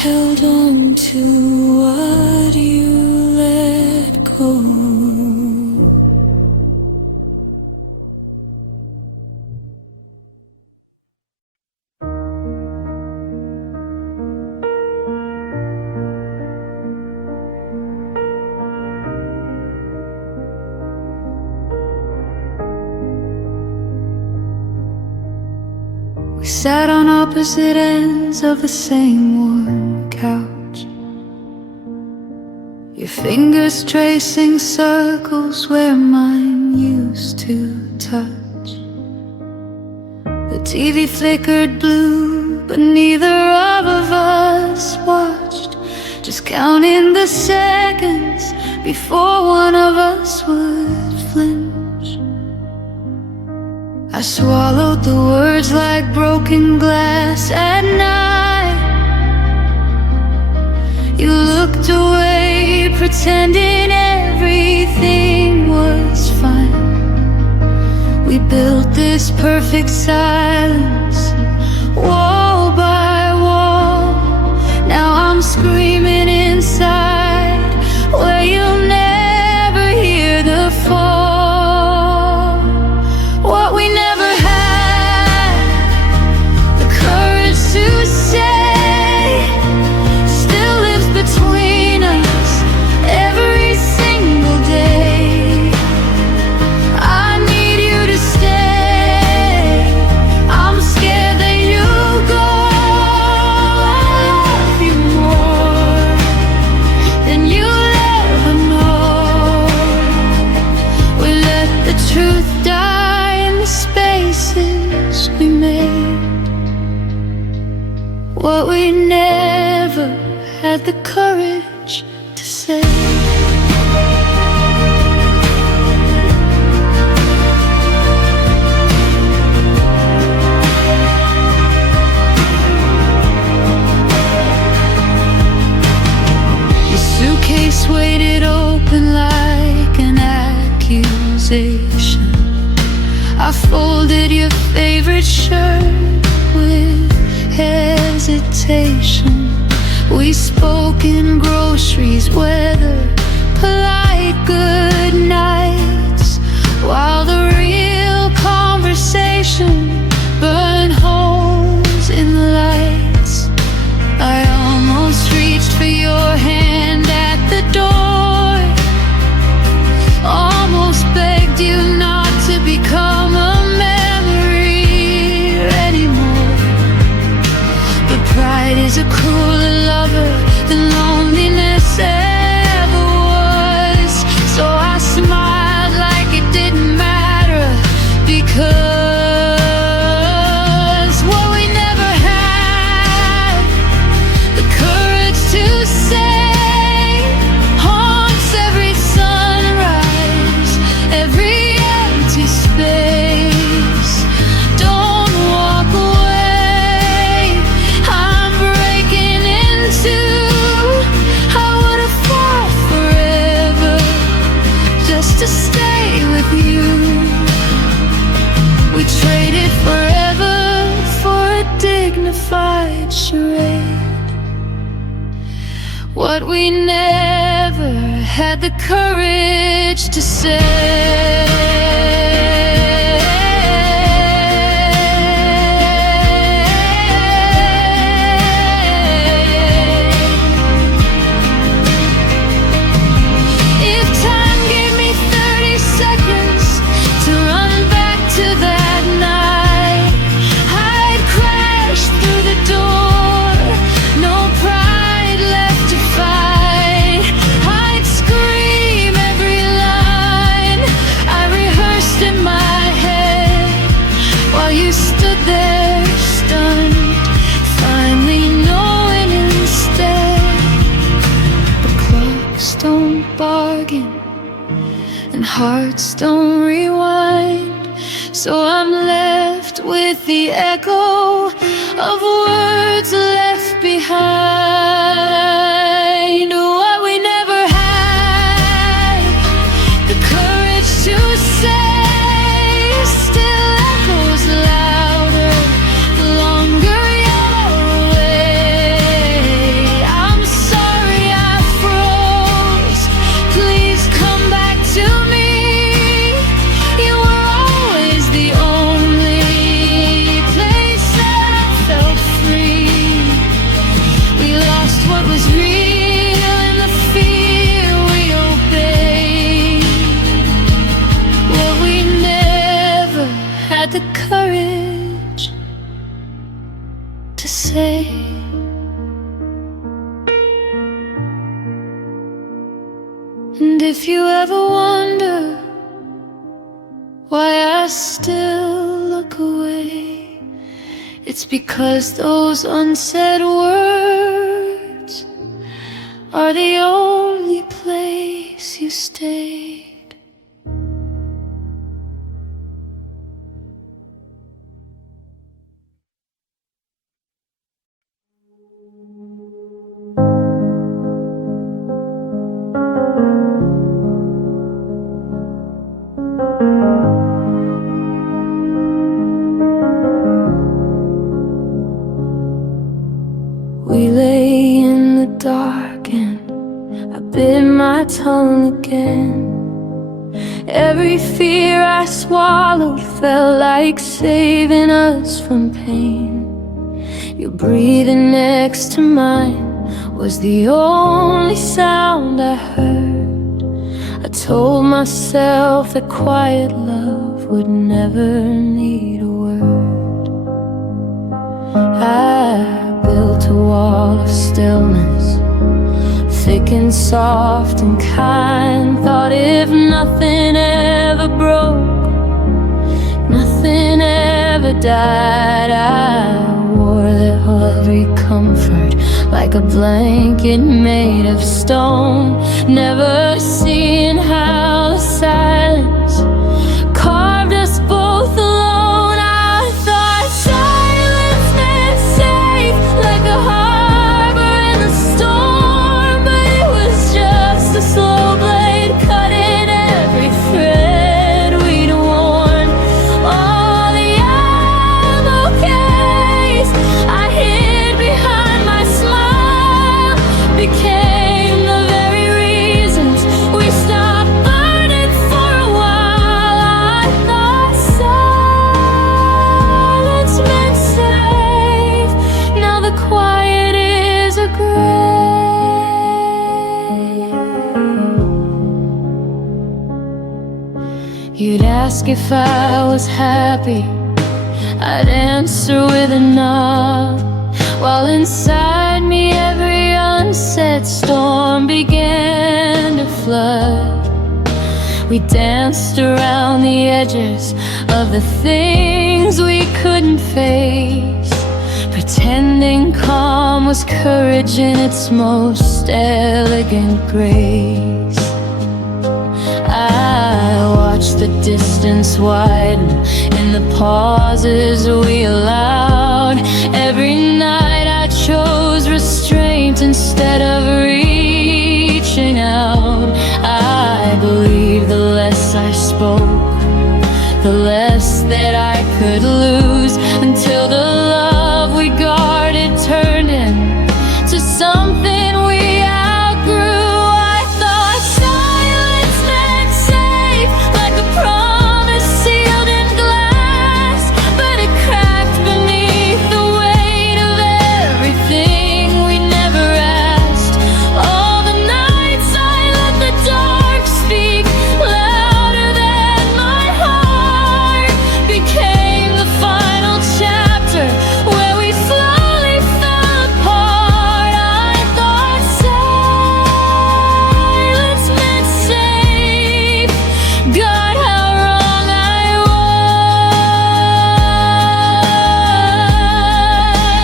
held on to what you let go. We sat on opposite ends of the same worn couch, your fingers tracing circles where mine used to touch. The TV flickered blue, but neither of us watched, just counting the seconds before one of us would flinch. I swallowed the words like broken glass at night. You looked away, pretending everything was fine. We built this perfect silence, wall by wall. Now I'm screaming inside, where you'll never hear the fall. What we never had the courage to say still lives between us every single day. I need you to stay. I'm scared that you'll go. I love you more than you'll ever know. We let the truth die in the spaces we made. What we never had the courage to say. Your suitcase weighted open like an accusation. I folded your favorite shirt with hesitation. We spoke in groceries, weather, polite good nights, while the real conversation burned holes in the lights. I almost reached for your hand at the door, almost begged you not to become a memory anymore. But pride is a crueler lover than loneliness ever was. So I smiled like it didn't matter, because what we never had the courage to say haunts every sunrise, every empty space. Don't walk away, I'm breaking into. I would have fought forever just to stay with you. We traded forever for a dignified charade. What we never had the courage to say. If time gave me 30 seconds to run back to that night, I'd crash through the door, no pride left to fight. I'd scream every line I rehearsed in my head, while you stood there stunned, finally knowing instead. The clocks don't bargain and hearts don't rewind, so I'm left with the echo of words left behind. What we never had the courage to say still echoes louder the longer you're away. say. And if you ever wonder why I still look away, it's because those unsaid words are the only place you stayed. We lay in the dark and I bit my tongue again. Every fear I swallowed felt like saving us from pain. Your breathing next to mine was the only sound I heard. I told myself that quiet love would never need a word. I built a wall of stillness, thick and soft and kind. Thought if nothing ever broke, nothing ever died. I wore that heavy comfort like a blanket made of stone, never seeing how the silence carved us both alone. I thought silence meant safe, like a harbor in the storm, but it was just a slow blade cutting every thread we'd worn. All the ammo case I hid behind my smile became the very reasons we stopped burning for a while. I thought silence meant safe, now the quiet is a grave. You'd ask if I was happy, I'd answer with a nod, while inside me every unsaid storm began to flood. We danced around the edges of the things we couldn't face, pretending calm was courage in its most elegant grace. I watched the distance widen in the pauses we allowed. Every night I chose restraint instead of reaching out. I believed the less I spoke, the less that I could lose, until the love we guarded turned into something we outgrew. I thought silence meant safe, like a promise sealed in glass, but it cracked beneath the weight of everything we never asked. All the nights I let the dark speak louder than my heart became the final chapter where we slowly fell apart. I thought silence meant safe. God, how wrong I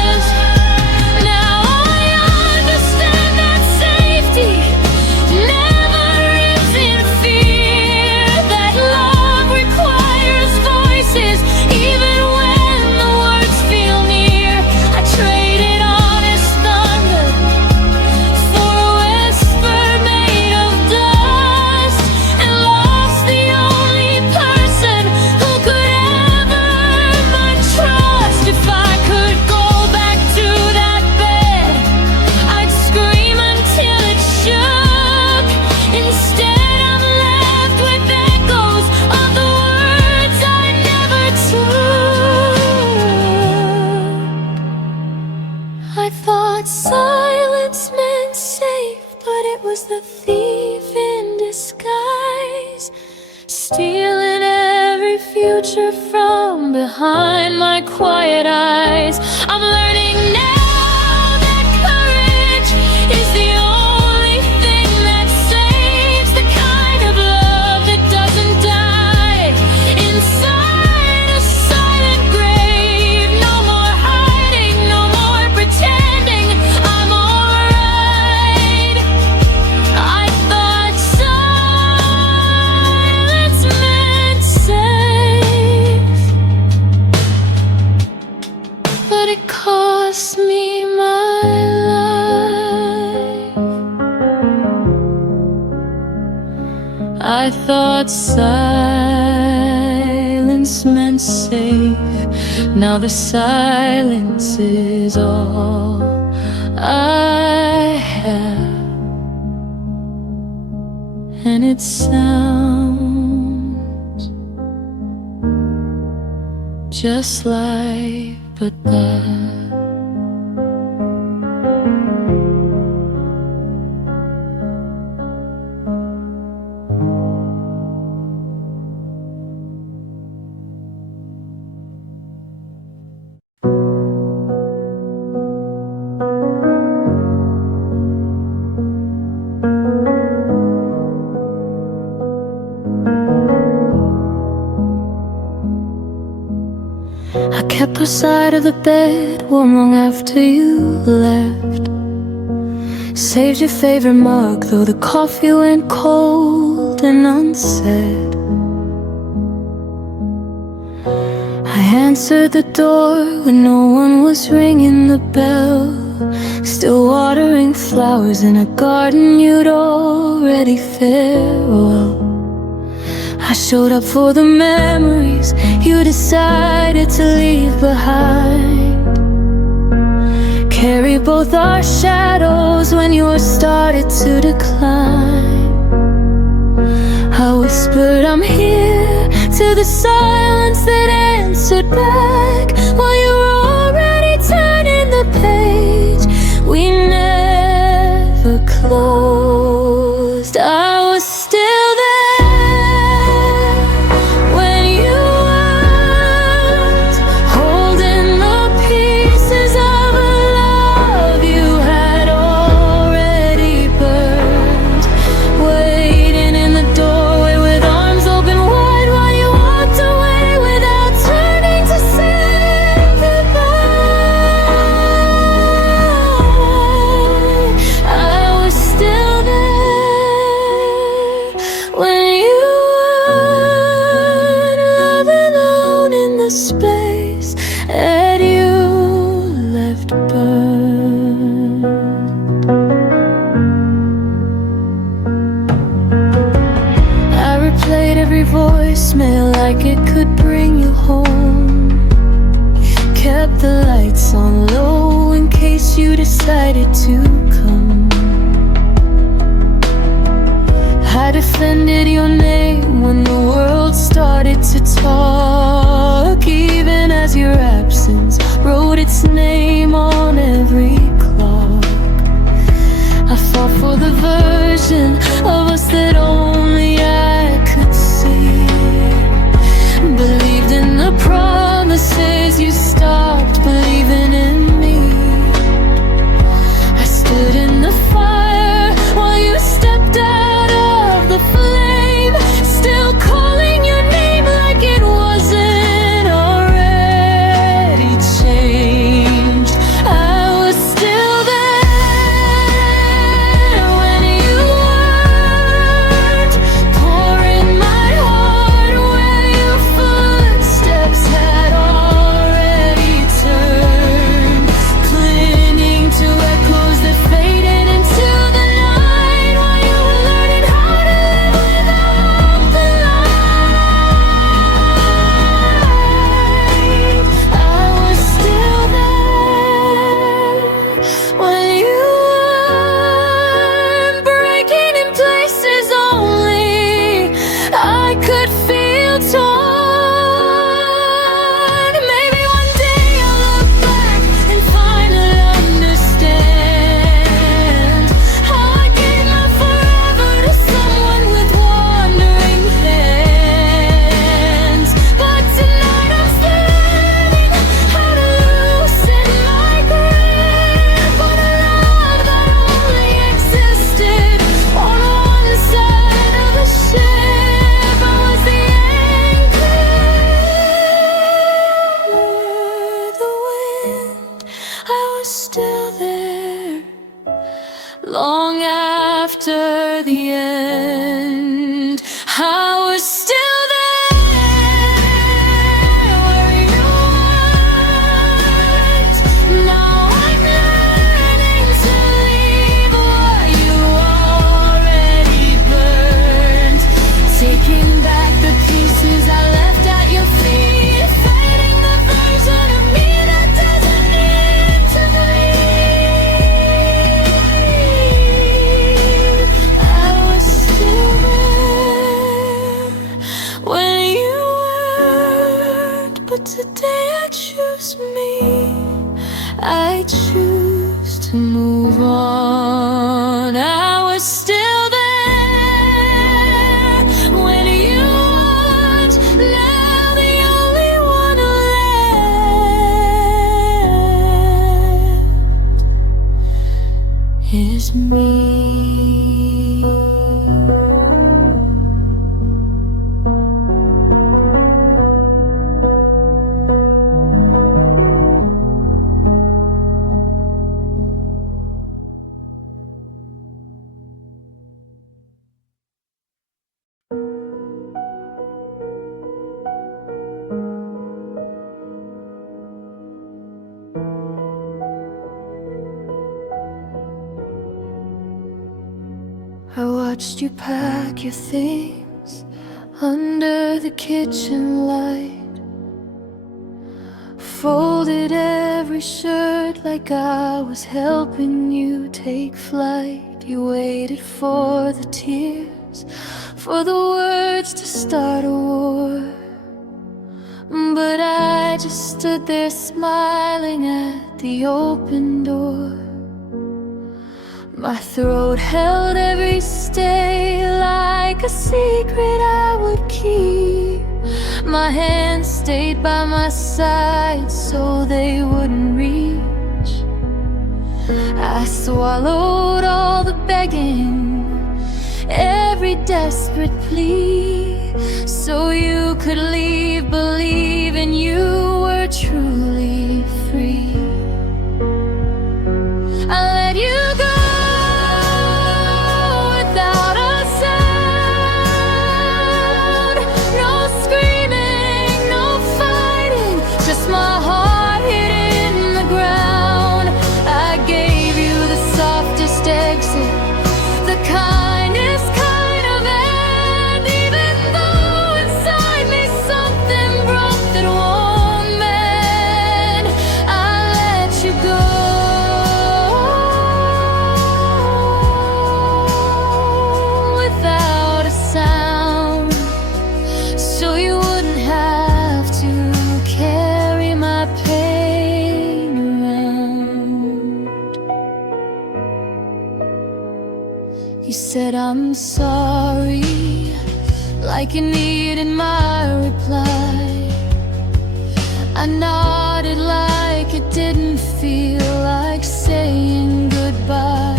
was. Now I understand that safety never lives in fear, that love requires voices even when the words feel near. I traded honest thunder for a whisper made of dust, and lost the only person who could ever earn my trust. If I could go back to that bed, I'd scream until it shook. Instead I'm left with echoes of the words I never took. I thought silence meant safe, but it was the thief in disguise, stealing every future from behind my quiet eyes. I'm learning now but it cost me my life. I thought silence meant safe. Now the silence is all I have, and it sounds just like but that. I kept our side of the bed warm long after you left. Saved your favorite mug, though the coffee went cold and unsaid. I answered the door when no one was ringing the bell, still watering flowers in a garden you'd already farewell. I showed up for the memories you decided to leave behind. Carry both our shadows when yours started to decline. I whispered I'm here to the silence that answered back, while you were already turning the page we never closed. I was still there voicemail like it could bring you home. Kept the lights on low in case you decided to come. I defended your name when the world started to talk, even as your absence wrote its name on every clock. I fought for the version of us that only I could see. Believed in the promises, you stopped believing in me. I stood in the fire while you stepped out of the flame, still calling your name like it wasn't already changed. I was still there when you weren't, pouring my heart where your footsteps had already turned, clinging to echoes that faded into the night, while you were learning how to live without the light. I was still there when you weren't, breaking in places only I could feel torn. Maybe one day I'll look back and finally understand how I gave my forever to someone with wandering hands. But tonight I'm still learning how to loosen my grip on a love that only existed on one side of the ship. I was the anchor, the wind. I was still there long after the end. I was still there where you weren't, I choose to move on. I was still there when you weren't. Now the only one left is me. I watched you pack your things under the kitchen light, folded every shirt like I was helping you take flight. You waited for the tears, for the words to start a war, but I just stood there smiling at the open door. My throat held every stay like a secret I would keep. My hands stayed by my side so they wouldn't reach. I swallowed all the begging, every desperate plea, so you could leave believing you were truly free. I let you go without a sound. No screaming, no fighting, just my heart hid in the ground. I gave you the softest exit, the kindest kind of end, even though inside me something broke that won't mend. I let you go without a sound, so you wouldn't have to carry my pain around. You said I'm sorry, like you needed my reply. I nodded like it didn't feel like saying goodbye.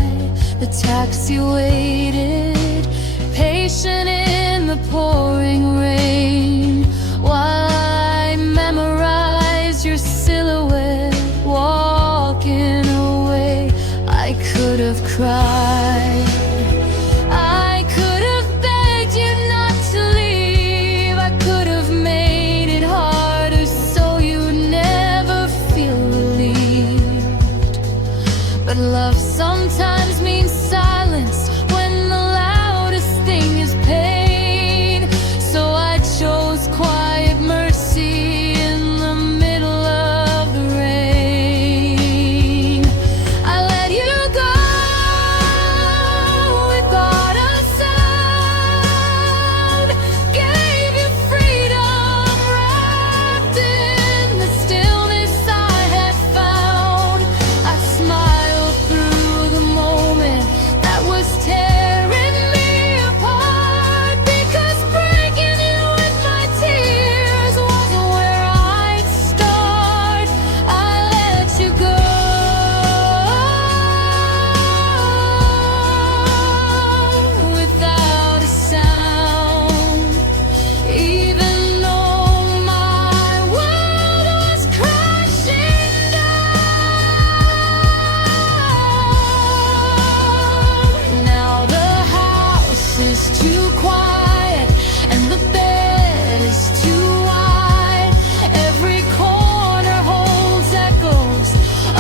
The taxi waited, patient in the pouring rain, while I memorized your silhouette walking away. I could have cried, I could have begged you not to leave, I could have made it harder so you'd never feel relieved. But love sometimes means silence when the loudest thing is pain. So I chose quiet mercy in the middle of the rain. I let you go without a sound, gave you freedom wrapped in the stillness I had found. I smiled through the moment that was tearing me apart, because breaking you with my tears wasn't where I'd start. I let you go without a sound, even though my world was crashing down. Now the house is too quiet and the bed is too wide. Every corner holds echoes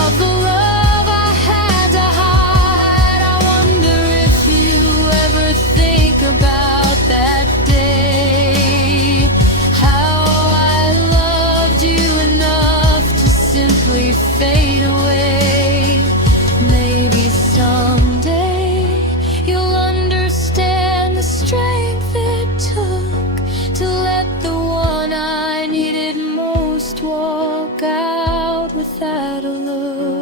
of the love I had to hide. I wonder if you ever think about that day, how I loved you enough to simply fade away. Maybe someday you'll understand the strength it took to let the one I needed most walk out without a look.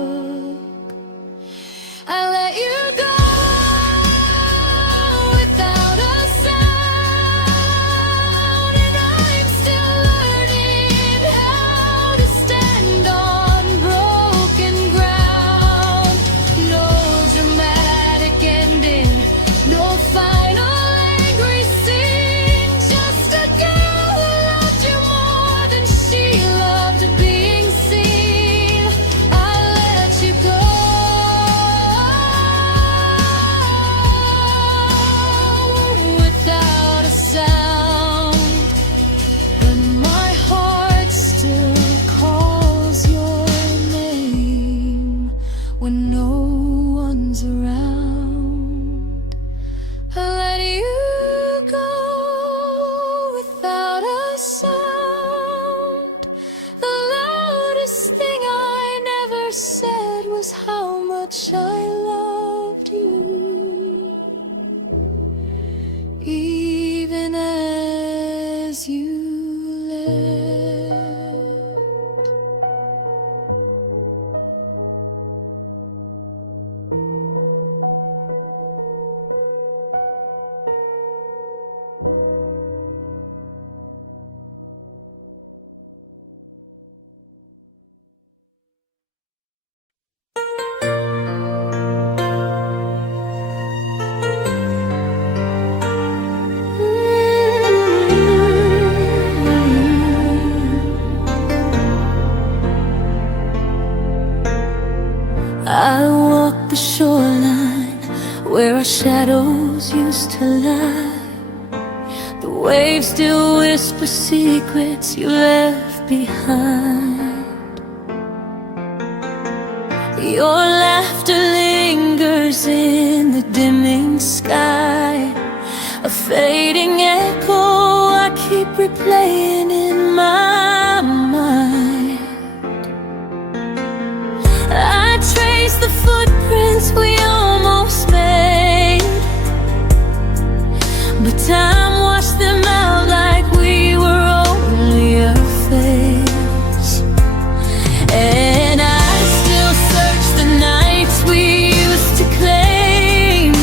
I walk the shoreline where our shadows used to lie. The waves still whisper secrets you left behind. Your laughter lingers in the dimming sky, a fading echo I keep replaying in my mind. I trace the footprints we almost made, but time washed them out like we were only a phase. And I still search the nights we used to claim,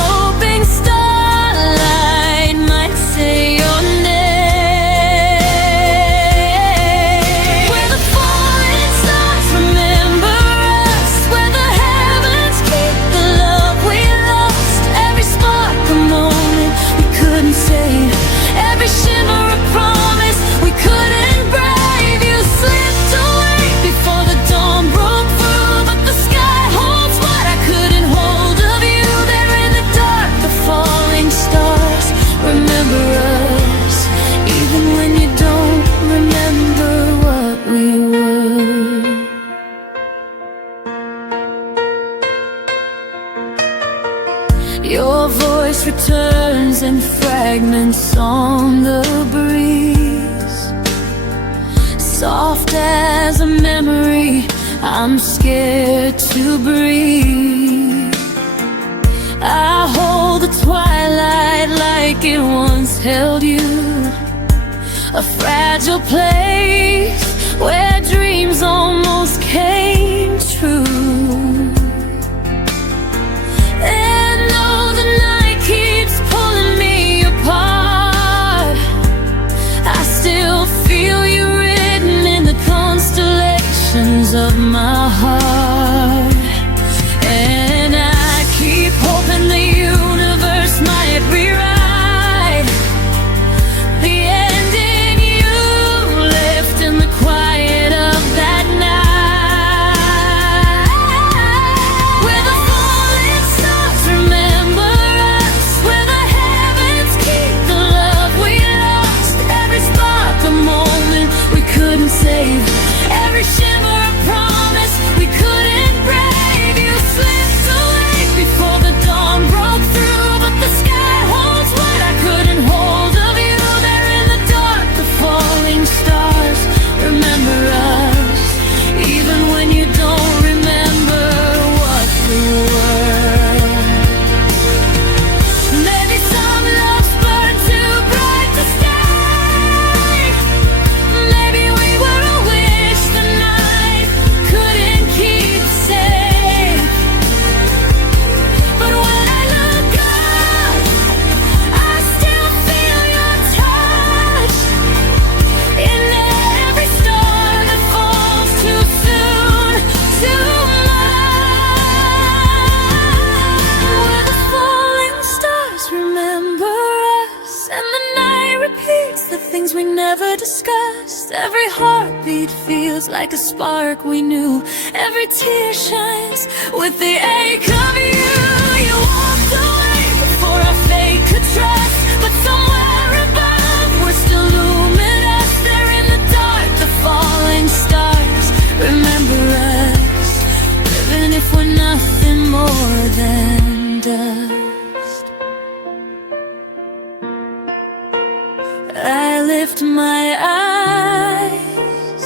hoping starlight might say your name. Where the falling stars remember us, where the heavens keep the love we lost. Every spark a moment we couldn't save, every shimmer a promise we couldn't brave. You slipped away before the dawn broke through, but the sky holds what I couldn't hold of you. There in the dark, the falling stars remember us, even when you don't remember what we were. Your voice returns in fragments on the breeze, soft as a memory I'm scared to breathe. I hold the twilight like it once held you, a fragile place where dreams almost came true. And though the night keeps pulling me apart, I still feel you written in the constellations of my heart. And I keep hoping the universe might rewrite the ending you left in the quiet of that night. Where the falling stars remember us, where the heavens keep the love we lost. Every spark a moment we couldn't save, every shimmer a promise we couldn't brave. You slipped away before the dawn broke through, but the sky holds what I couldn't hold of you. There in the dark, the falling stars remember us, even when you don't remember what we were. Maybe some loves burn too bright to stay. Maybe we were a wish the night couldn't keep safe. But when I look up, I still feel your touch in every star that falls too soon, too much. Where the falling stars remember us, and the night repeats the things we never discussed. Every heartbeat feels like a spark we knew, every tear shines with the ache of you. You walked away before our fate could trust, but somewhere above we're still luminous. There in the dark, the falling stars remember us, even if we're nothing more than dust. I lift my eyes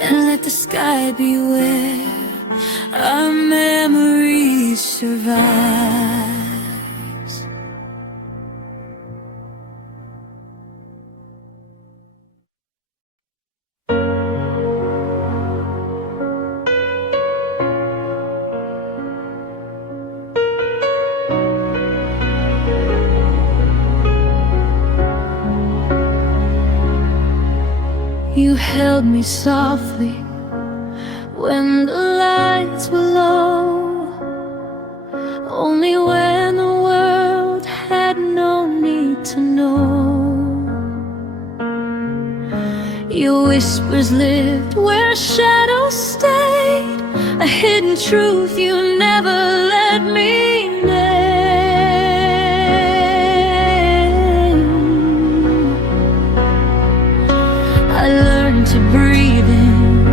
and let the sky be where our memories survive. You held me softly when the lights were low, only when the world had no need to know. Your whispers lived where shadows stayed, a in truth you never let me name. I learned to breathe in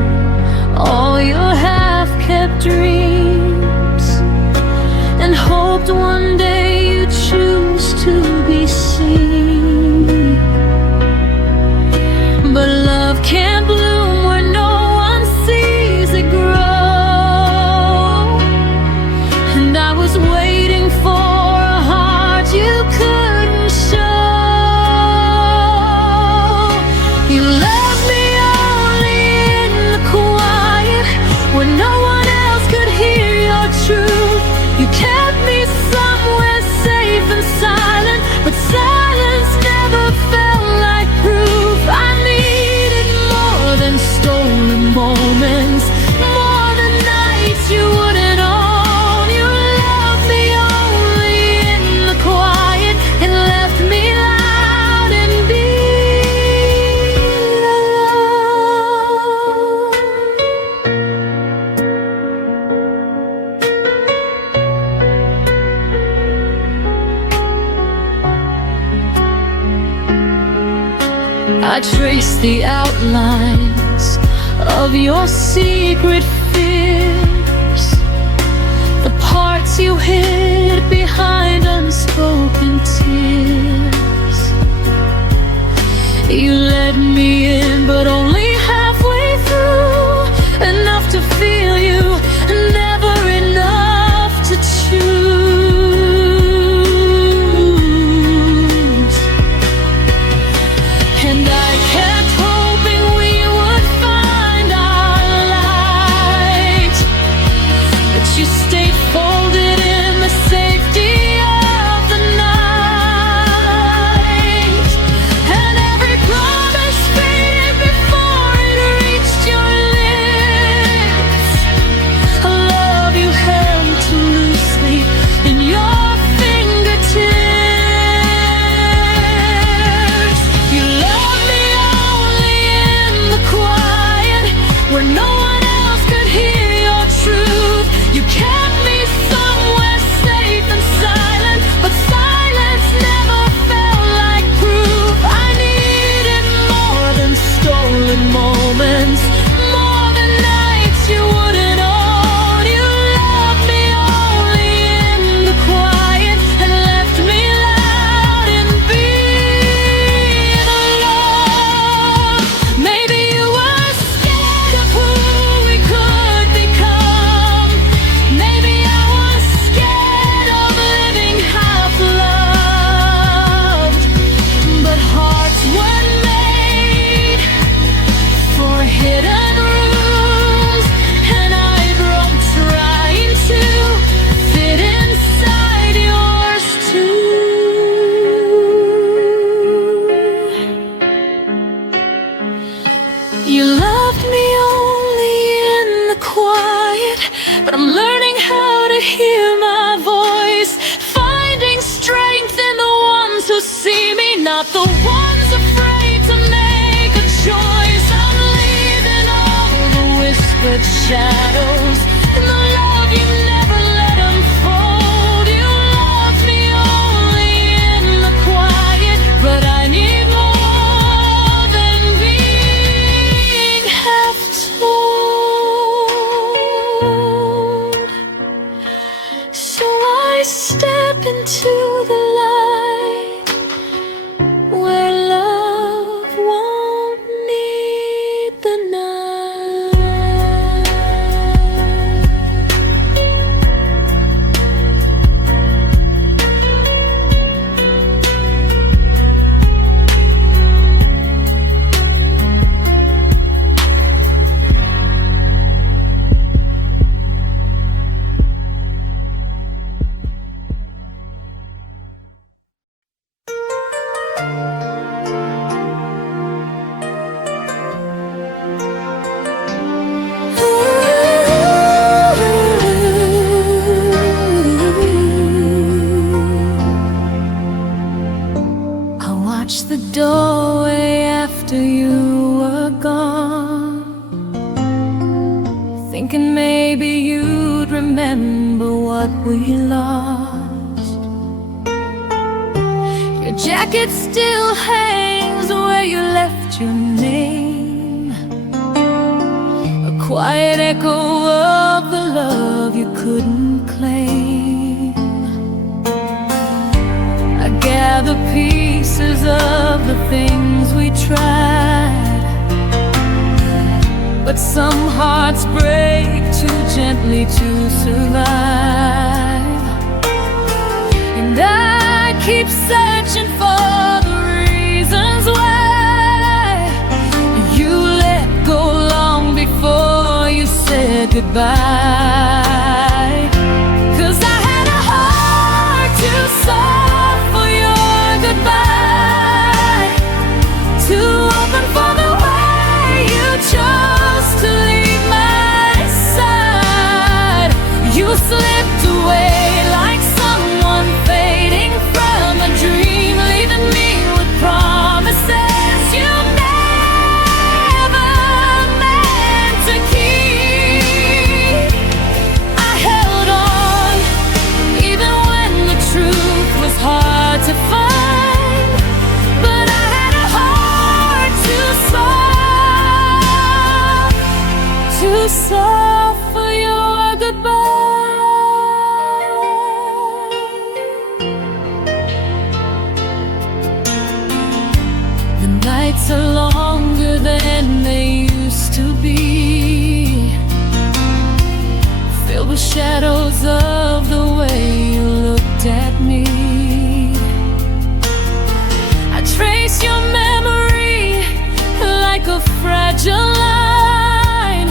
all your half-kept dreams, and hoped one day you'd choose to be seen. But love can't bloom where no one sees it grow, and I was waiting for a heart you couldn't show. You left me only in the quiet, where no one else could hear your truth. You kept me somewhere safe and silent, but silence never felt like proof. I needed more than stolen moments, more than nights you wouldn't own. You loved me only in the quiet, and left me loud and beat alone. I traced the outlines of your secret fears, the parts you hid behind unspoken tears. You let me in, but only halfway through, enough to feel you, never enough to choose. And I kept hoping we would find our light, but you stayed folded in the safety of the night. And every promise faded before it reached your lips, a love you held too loosely in your fingertips. You loved me only in the quiet, where no one else could hear your truth. You kept me somewhere safe and silent, but silence never felt like proof. I needed more than stolen moments, more than nights you wouldn't own. You loved me only in the quiet, and left me loud and beat alone. Maybe you were scared of who we could become. Maybe I was scared of living half loved. But hearts were made for hidden rooms, and I broke trying to fit inside yours too. You loved me only in the quiet, but I'm learning how to hear my voice, finding strength in the ones who see me, not the ones afraid to make a choice. I'm leaving all the whispered shadows, and the love you never let unfold. You loved me only in the quiet, but I need more than being half told. So I step into the light, where love won't need the night. thinking maybe you you'd remember what we lost. Your jacket still hangs where you left your name, a quiet echo of the love you couldn't claim. I gather pieces of the things we tried, but some hearts break too gently to survive. And I keep searching for the reasons why you let go long before you said goodbye. 'Cause I had a heart too soft for your goodbye, too open for the way you chose to leave my side. You slipped away like someone fading from a dream, leaving me with promises you never meant to keep. I held on even when the truth was hard to find, but I had a heart too soft for your goodbye. The nights are longer than they used to be, filled with shadows of the way you looked at me. I trace your memory like a fragile line,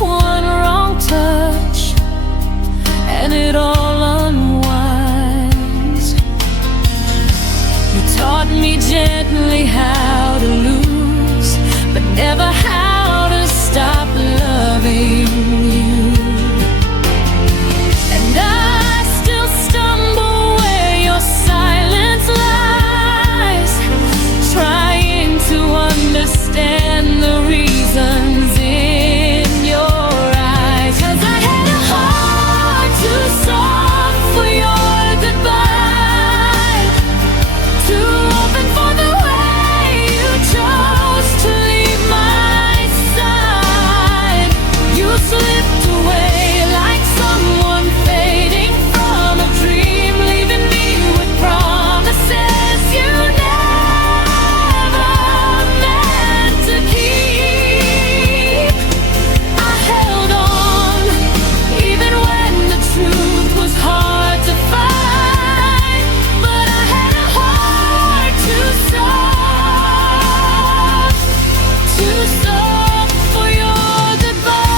one wrong touch and it all unwinds. You taught me gently how to lose, but never how to stop loving you. And I still stumble where your silence lies, trying to understand the reasons in your eyes. 'Cause I had a heart too soft for your goodbye, too open for the way you chose to leave my side. You slipped away like someone fading from a dream, leaving me with promises you never meant to keep. I held on even when the truth was hard to find, but I had a heart too soft for your goodbye.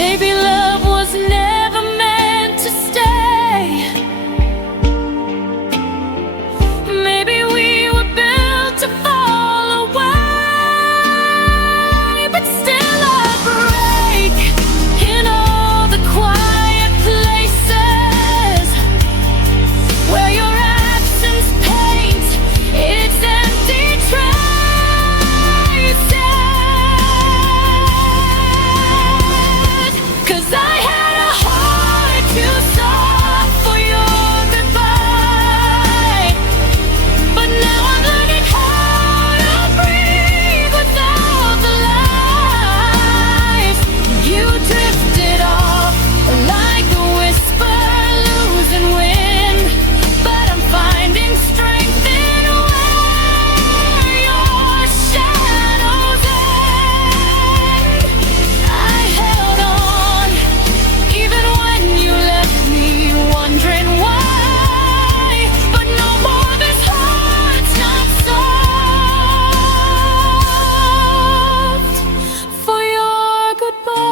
Maybe love was never meant to stay. Maybe we were built to fall away, but still I break in all the quiet places where your absence paints its empty traces. 'Cause I had a heart too soft for your goodbye, but now I'm learning how to breathe without the lies. You drifted off like a whisper losing wind, but I'm finding strength in where your shadows end. I held on even when you left me wondering why, but no more, this heart's not soft for your goodbye.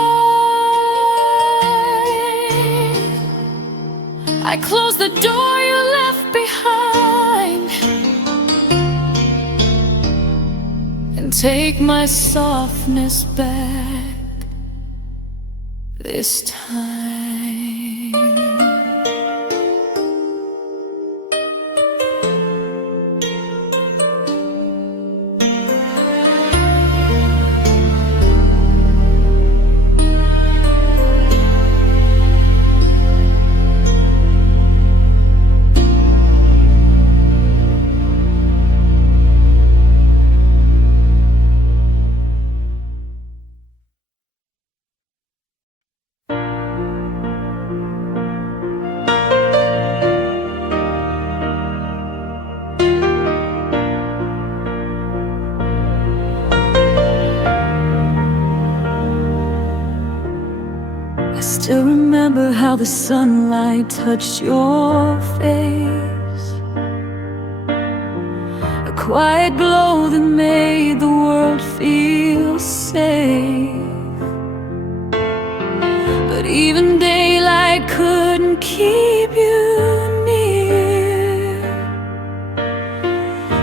I close the door you left behind and take my softness back this time. still remember how the sunlight touched your face, a quiet glow that made the world feel safe. But even daylight couldn't keep you near.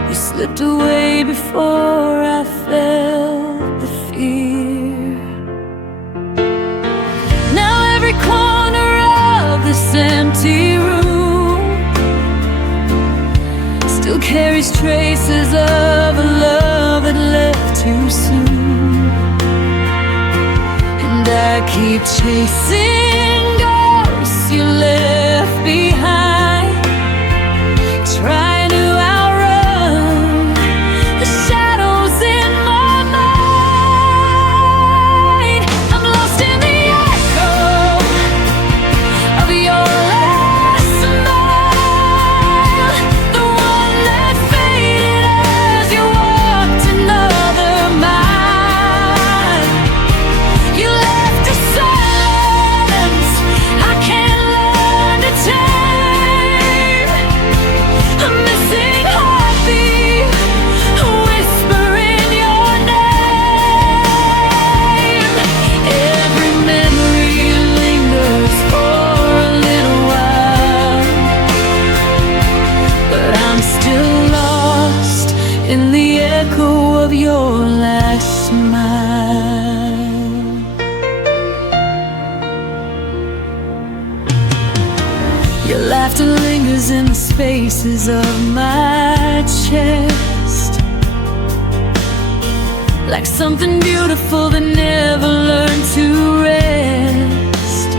You slipped away before I felt the fear. Now every corner of this empty room still carries traces of a love that left too soon. And I keep chasing ghosts you left behind, trying to outrun the shadows in my mind. I'm lost in the echo of your last smile, the one that faded as you walked another mile. You left a silence I can't learn to tame, a missing heartbeat, a whisper in your name. Every memory lingers for a little while, but I'm still lost in the echo of your last smile. Your laughter lingers in the spaces of my chest, like something beautiful that never learned to rest.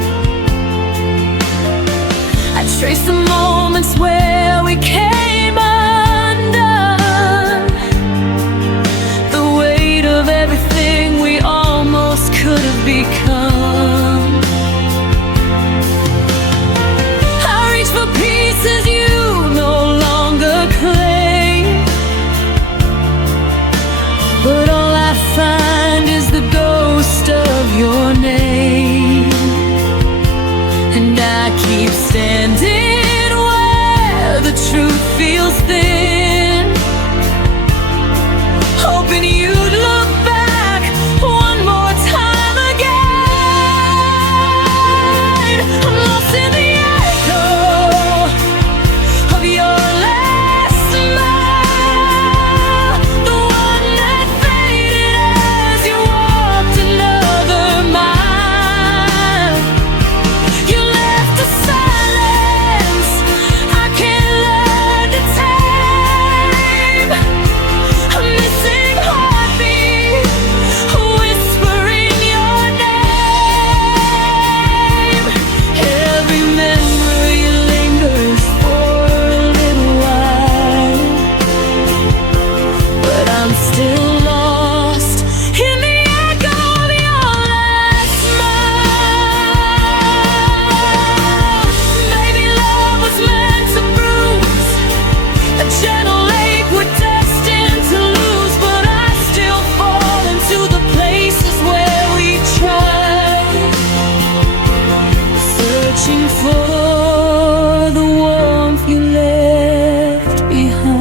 I trace the moments where we came undone, the weight of everything we almost could have become. I reach for pieces you no longer claim, but all I find is the ghost of your name. And I keep standing where the truth feels thin, hoping you'd look back one more time again. I'm lost in the echo of your last smile, the one that faded as you walked another mile. You left a silence I can't learn to tame, a missing heartbeat, a whisper in your name. Every memory lingers for a little while, but I'm still lost in the echo of your last smile. Maybe love was meant to bruise, a gentle ache we're destined to lose, but I still fall into the places where we tried, searching for the warmth you left behind.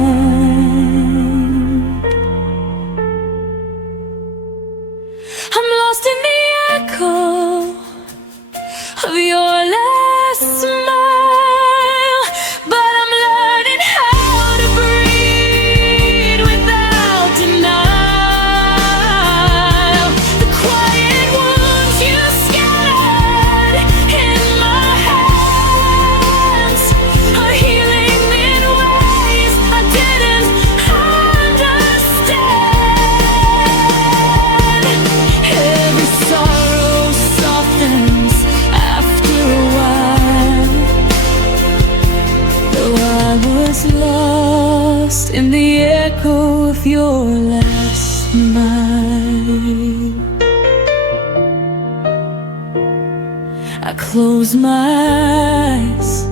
I'm lost in the echo of your last smile, but I'm learning how to breathe without denial. The quiet wounds you scattered in my hands are healing in ways I didn't understand. Every sorrow softens after a while, though I was lost in the echo of your last smile. I close my eyes,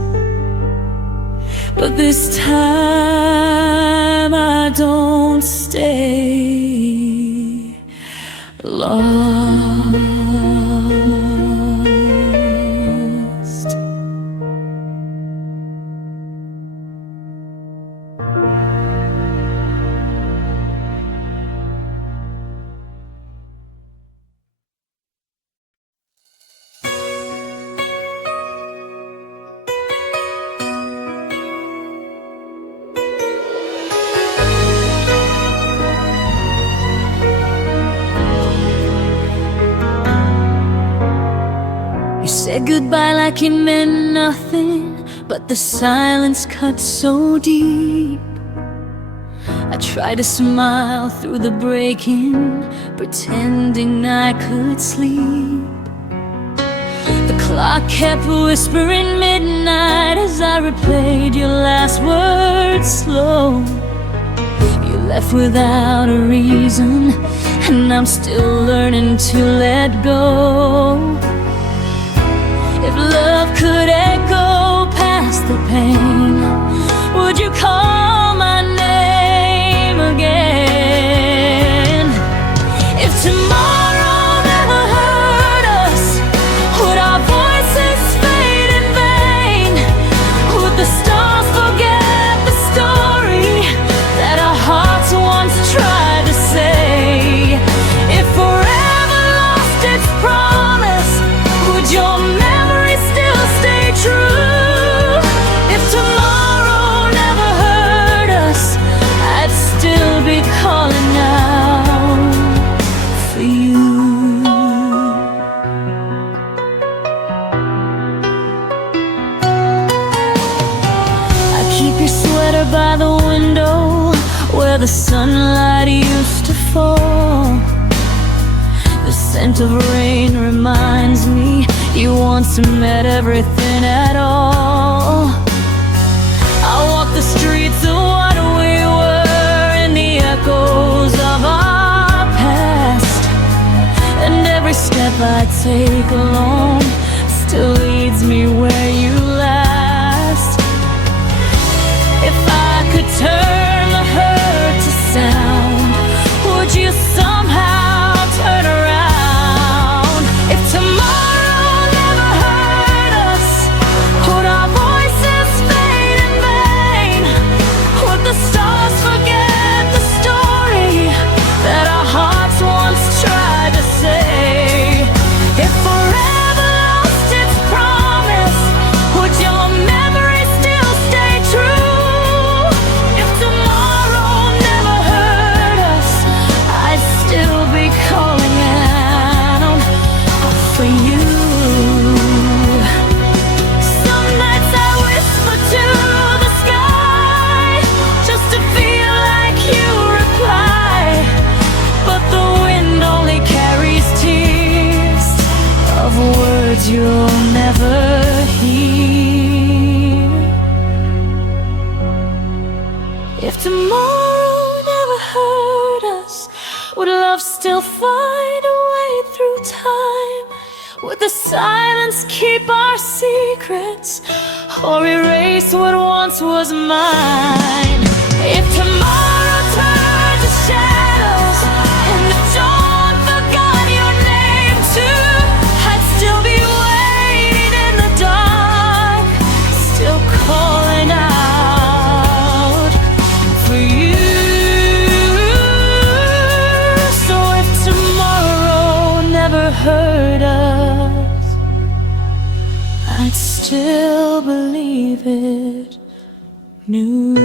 but this time I don't stay lost. goodbye like it meant nothing, but the silence cut so deep. I tried to smile through the breaking, pretending I could sleep. The clock kept whispering midnight as I replayed your last words slow. You left without a reason, and I'm still learning to let go. If love could echo past the pain, would you call my name again? If tomorrow never hurt us, would our voices fade in vain? Would the stars forget the story that our hearts once tried to say? If forever lost its promise, would your memory still stay true? If tomorrow never hurt us, I'd still be calling out for you. I keep your sweater by the window where the sunlight used to fall. The scent of rain reminds me you once meant everything at all. I walk the streets of what we were in the echoes of our past, and every step I take alone still leads me where you last. If I could turn the hurt to sound, would you somehow turn around? If tomorrow never hurt us, would our voices fade in vain? Would the stars forget the story that our hearts once tried to say? If forever lost its promise, would your memory still stay true? If tomorrow never hurt us, I'd still be calling out for you. Some nights I whisper to the sky just to feel like you reply, but the wind only carries tears of words you'll never hear. If tomorrow never hurt us, would love still find a way through time? Would the silence keep our secrets or erase what once was mine? If tomorrow turned to shadows and the dawn forgot your name too, I'd still be waiting in the dark, still calling out for you. So if tomorrow never hurt us, I'd still believe it new.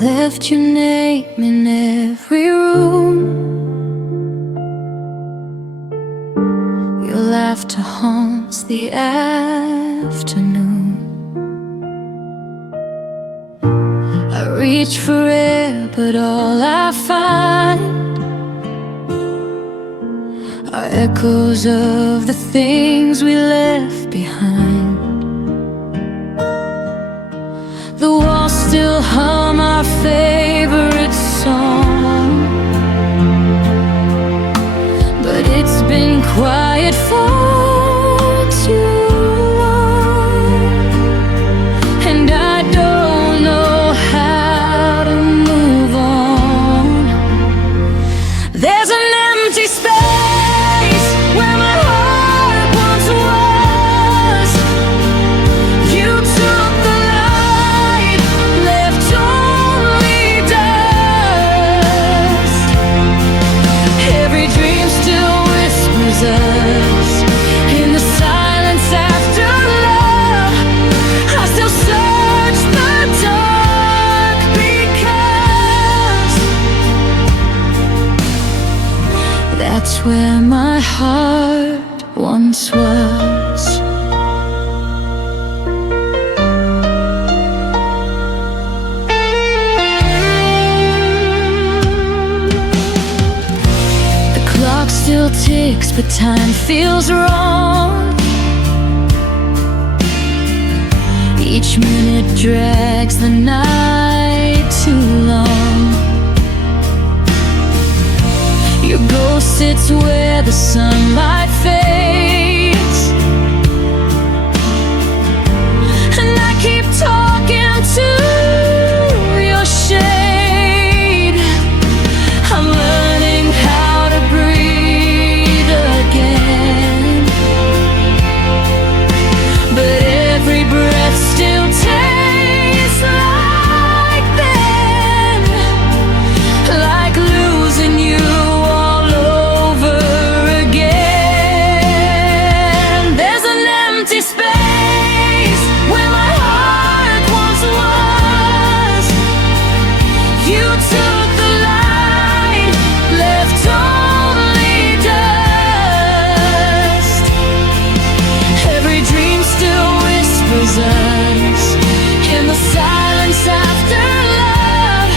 Left your name in every room. Your laughter haunts the afternoon. I reach for air, but all I find are echoes of the things we left behind. The walls still hum our favorite song, but it's been quiet for too long, and I don't know how to move where my heart once was. The clock still ticks, but time feels wrong. Each minute drags the night too long. Your ghost sits where the sunlight fades, and I keep talking to your shade. I'm learning how to breathe again, but every breath still tastes like then, like losing you all over again. There's an empty space where my heart once was. You took the light, left only dust. Every dream still whispers us in the silence after love.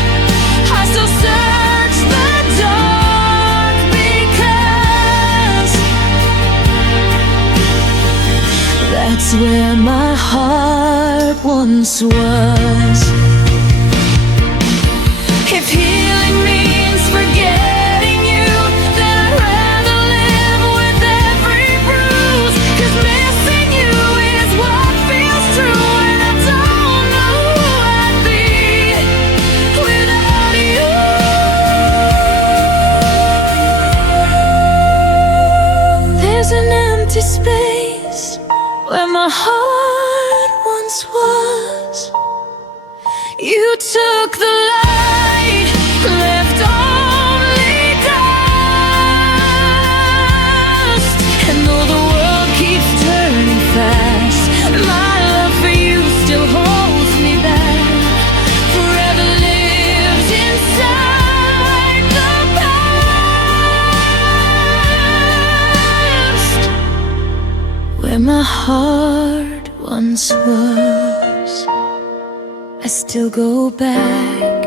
I still search the dark because that's where my heart once was. If healing means forgetting you, then I'd rather live with every bruise. 'Cause missing you is what feels true, and I don't know who I'd be without you. There's an empty space where my heart once was. You took the light, left only dust. And though the world keeps turning fast, my love for you still holds me back. Forever lives inside the past, where my heart once was. I still go back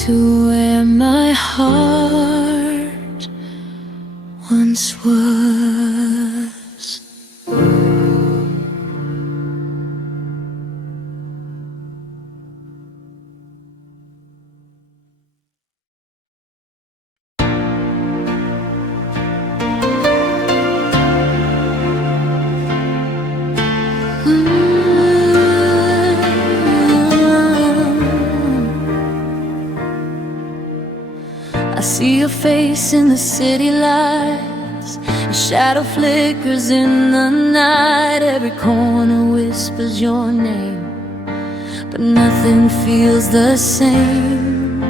to where my heart once was. I see your face in the city lights, a shadow flickers in the night. Every corner whispers your name, but nothing feels the same.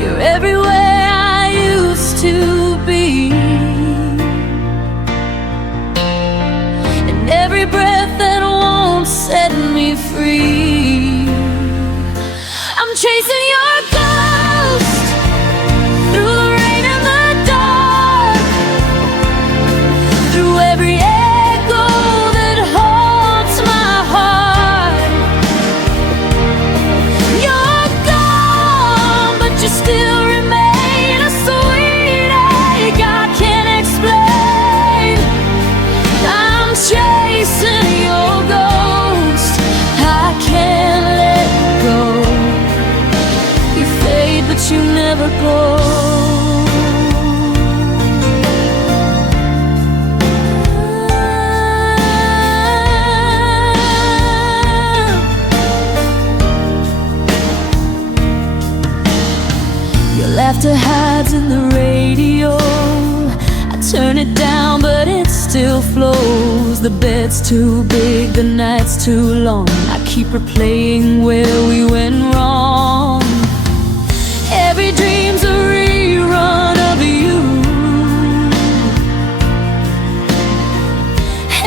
You're everywhere I used to be, and every breath that won't set me free. I'm chasing your ghost through the rain and the dark, through every echo that haunts my heart. You're gone, but you still remain a sweet ache I can't explain. I'm chasing your ghost, I can't let go. You fade, but you never go. Your laughter hides in the radio. I turn it down, but it still flows. The bed's too big, the night's too long. I keep replaying where we went wrong. Every dream's a rerun of you,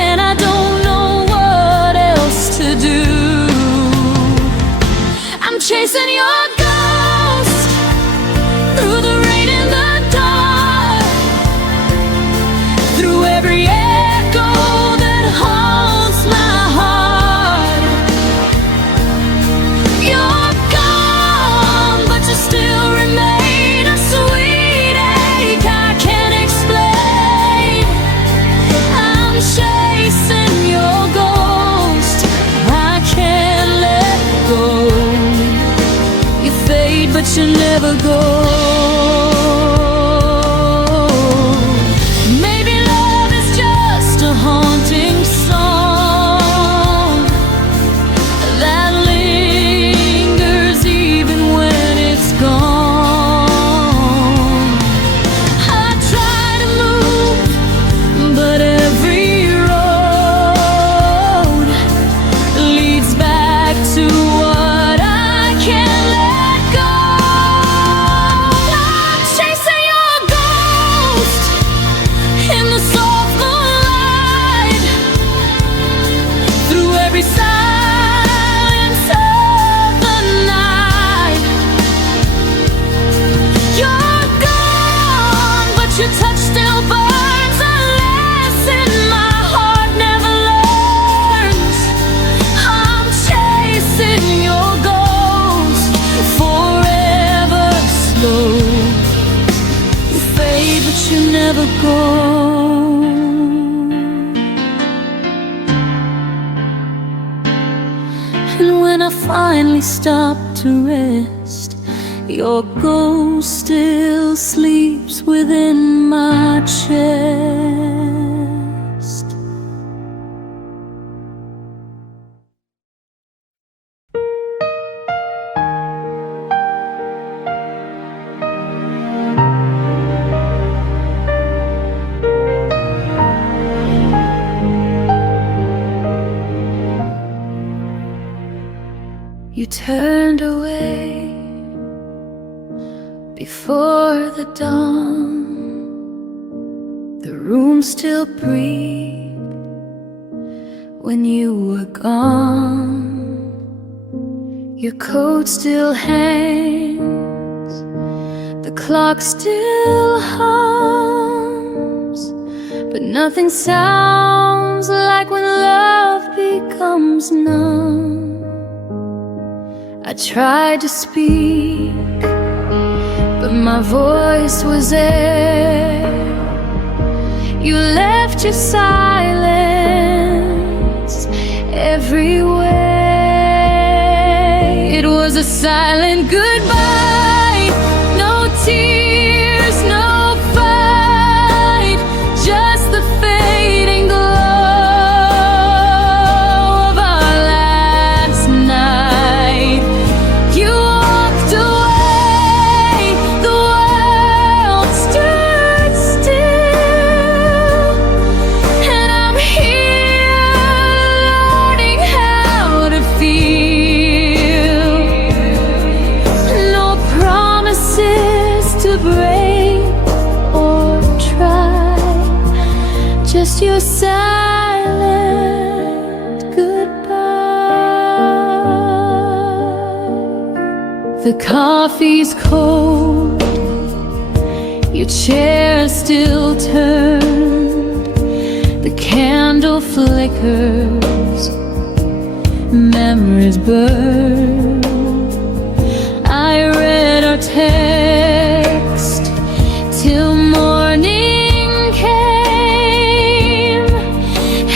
and I don't know what else to do. I'm chasing your ghost through never go. Maybe love is just a haunting song that lingers even when it's gone. I try to move, but every road leads back to what I can't let go. I'm chasing your ghost in the soft moonlight, through every silence of the night. You're gone, but your touch still burns a lesson my heart never learns. I'm chasing your ghost, forever slow. You fade, but you never go. And when I finally stop to rest, your ghost still sleeps within my chest. You turned away before the dawn. The room still breathed when you were gone. Your coat still hangs, the clock still hums, but nothing sounds like when love becomes numb. I tried to speak, but my voice was air. You left your silence everywhere. It was a silent goodbye, no tears, no fight, just the fading glow of our last night. You walked away, the world stood still, and I'm here learning how to feel. No promises to break or try, just your silent goodbye. The coffee's cold, your chair still turned, the candle flickers, memories burn. I read our text till morning came.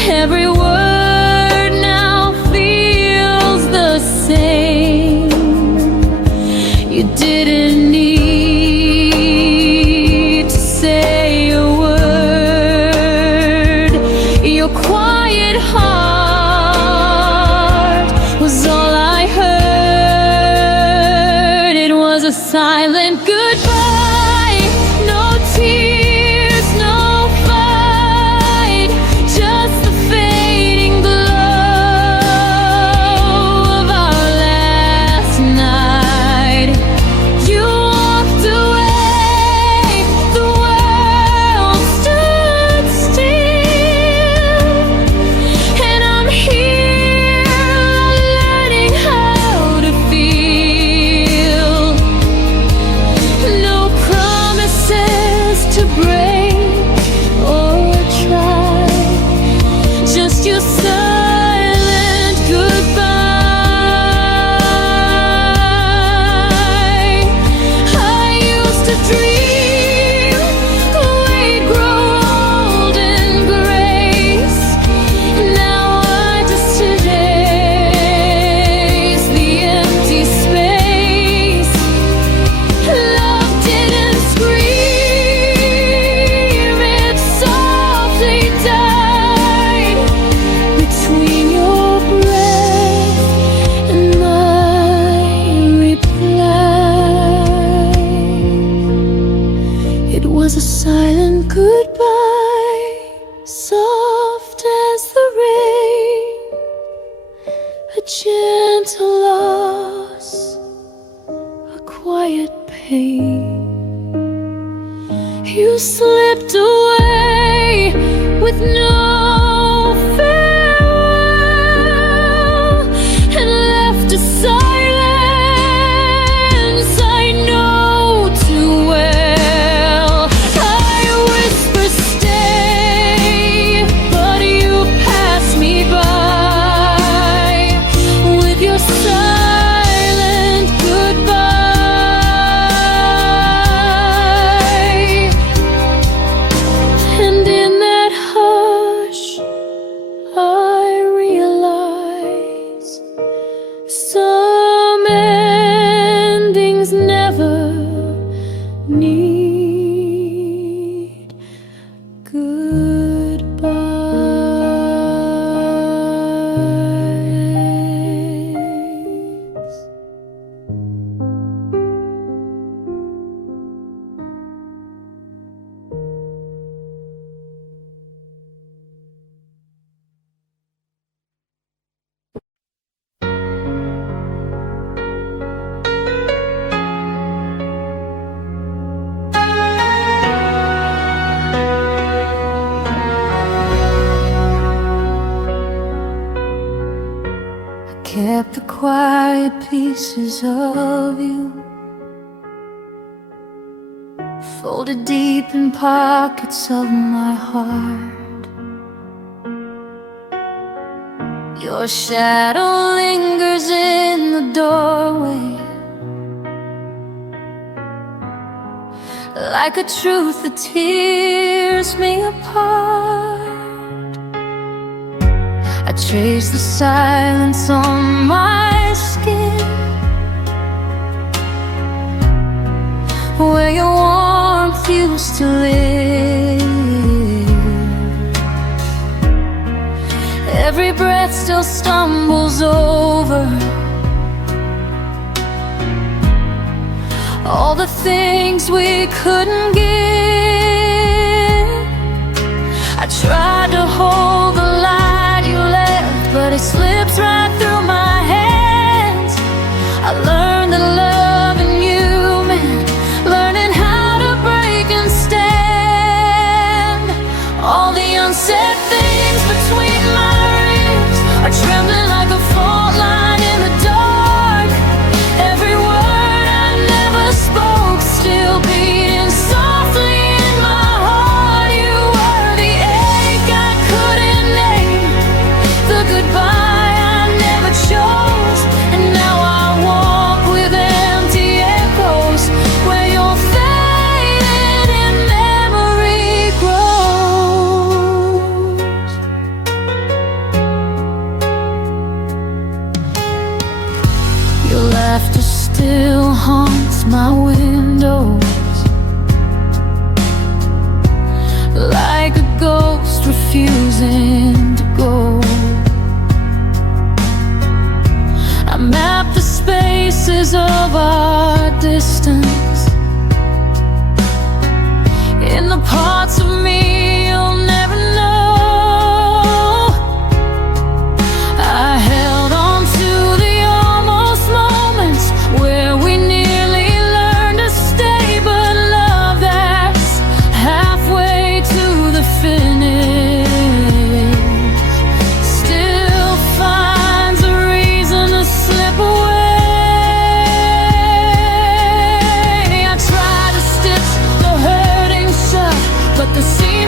Every word now feels the same. You didn't need to say a word. Your quiet heart was all I heard. It was a silent you slipped away with no farewell and left a silence I know too well. I whisper stay, but you pass me by with your silent goodbye. And in that hush I realize some endings never need goodbyes. Kept the quiet pieces of you folded deep in pockets of my heart. Your shadow lingers in the doorway like a truth that tears me apart. I trace the silence on my skin where your warmth used to live. Every breath still stumbles over all the things we couldn't give. I tried to hold the light you left, but it slips right through my hands. I learned that loving you meant learning how to break and stand. All the unsaid things between my ribs are trembling like a fault line in the dark. Every word I never spoke still beating softly in my heart. You were the ache I couldn't name, the goodbye I never chose, and now I walk with empty echoes where your faded in memory grows. Your laughter still haunts my windows like a ghost refusing to go. I map the spaces of our distance in the parts of me you'll never know. I held on to the almost moments where we nearly learned to stay, but love that's halfway to the finish still finds a reason to slip away. I try to stitch the hurting shut, but the seam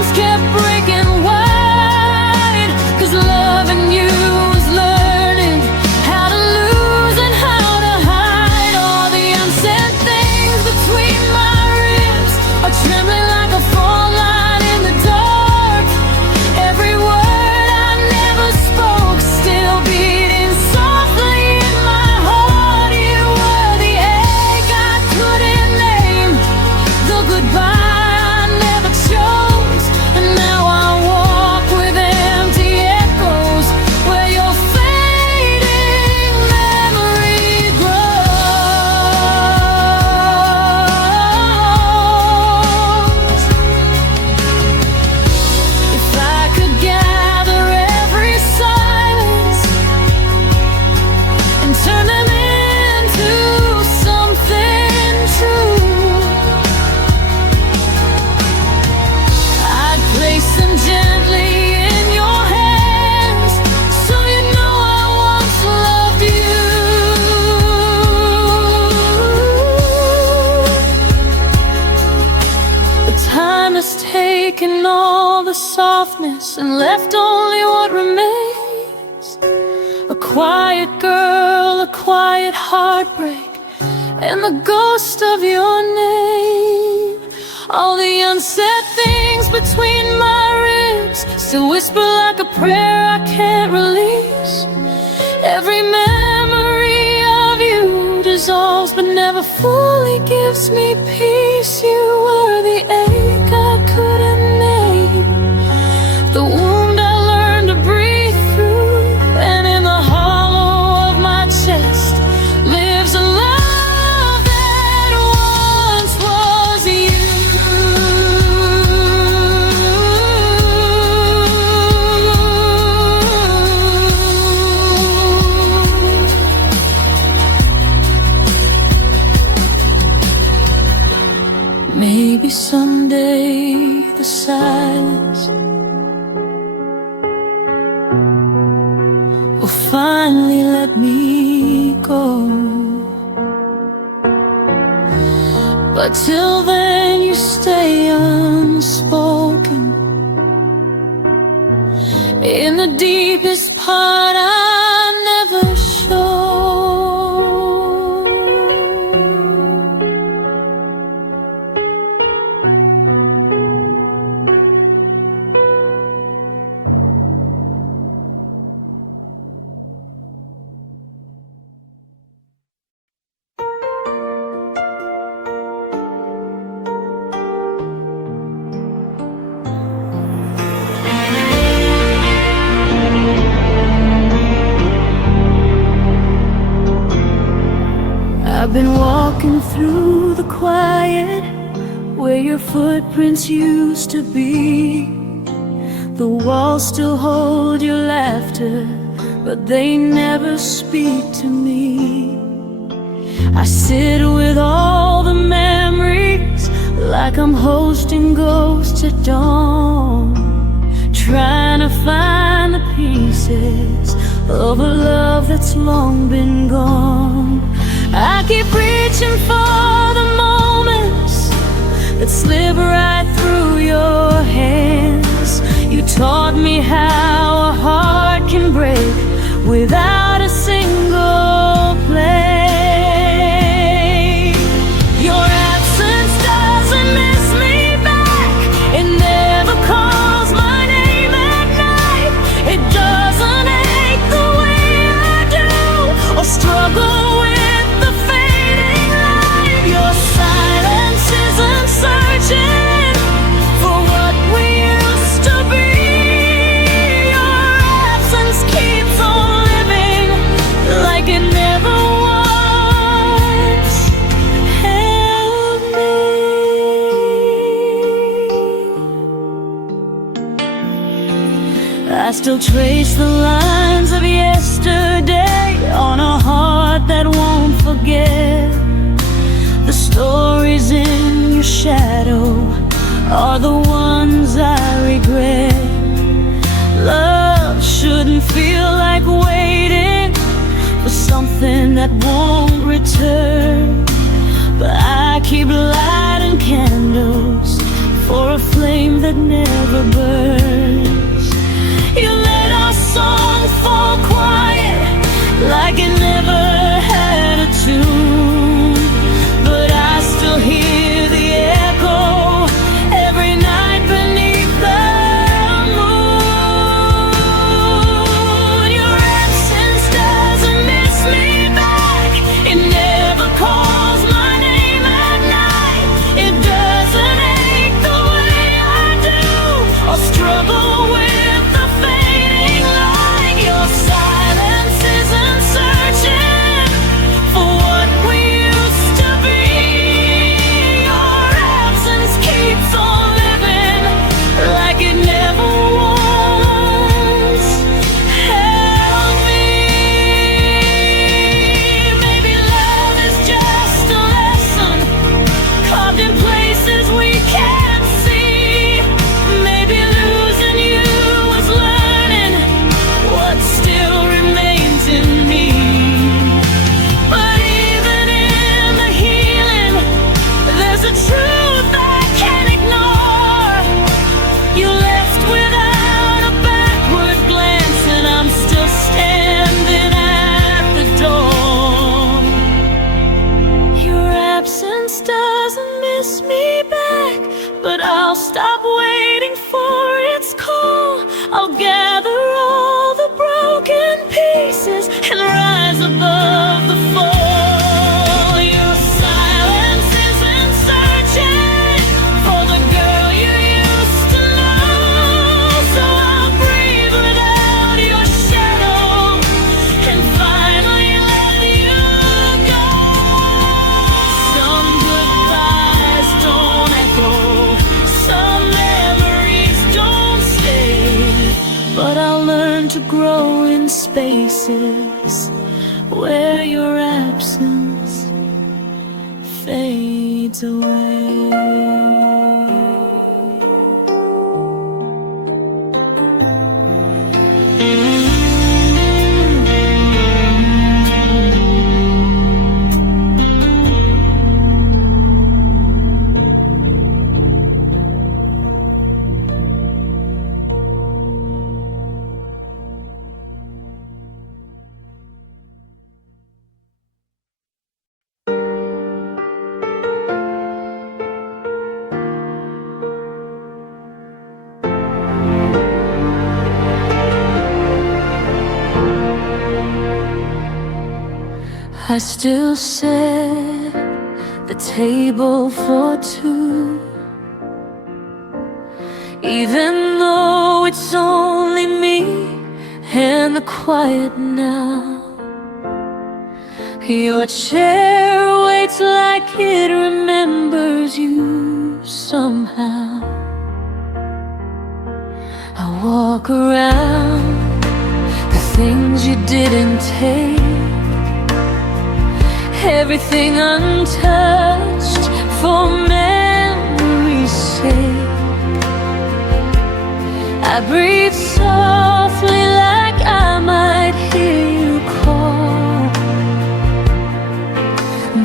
softness and left only what remains. A quiet girl, a quiet heartbreak, and the ghost of your name. All the unsaid things between my ribs still whisper like a prayer I can't release. Every memory of you dissolves but never fully gives me peace. You were the ache I couldn't name, the wound I learned to breathe through, and in the hollow of my chest lives a love that once was you. Maybe someday the silence will finally let me go, but till then you stay unspoken in the deepest part I never showed. I've been walking through the quiet where your footprints used to be. The walls still hold your laughter, but they never speak to me. I sit with all the memories like I'm hosting ghosts at dawn, trying to find the pieces of a love that's long been gone. I keep reaching for the moments that slip right through your hands. You taught me how a heart can break without a single play. Your absence doesn't miss me back. It never calls my name at night. It doesn't ache the way I do or struggle with your silence isn't searching for what we used to be. Your absence keeps on living like it never once held me. I still trace the lines of yesterday on a heart that won't forget. The stories in your shadow are the ones I regret. Love shouldn't feel like waiting for something that won't return, but I keep lighting candles for a flame that never burns. You let our song fall quiet like it never had a tune, but I still hear the echo every night beneath the moon. Your absence doesn't miss me back. It never calls my name at night. It doesn't ache the way I do or struggle grow in spaces where your absence fades away. I still set the table for two, even though it's only me and the quiet now. Your chair waits like it remembers you somehow. I walk around the things you didn't take, everything untouched for memory's sake. I breathe softly like I might hear you call,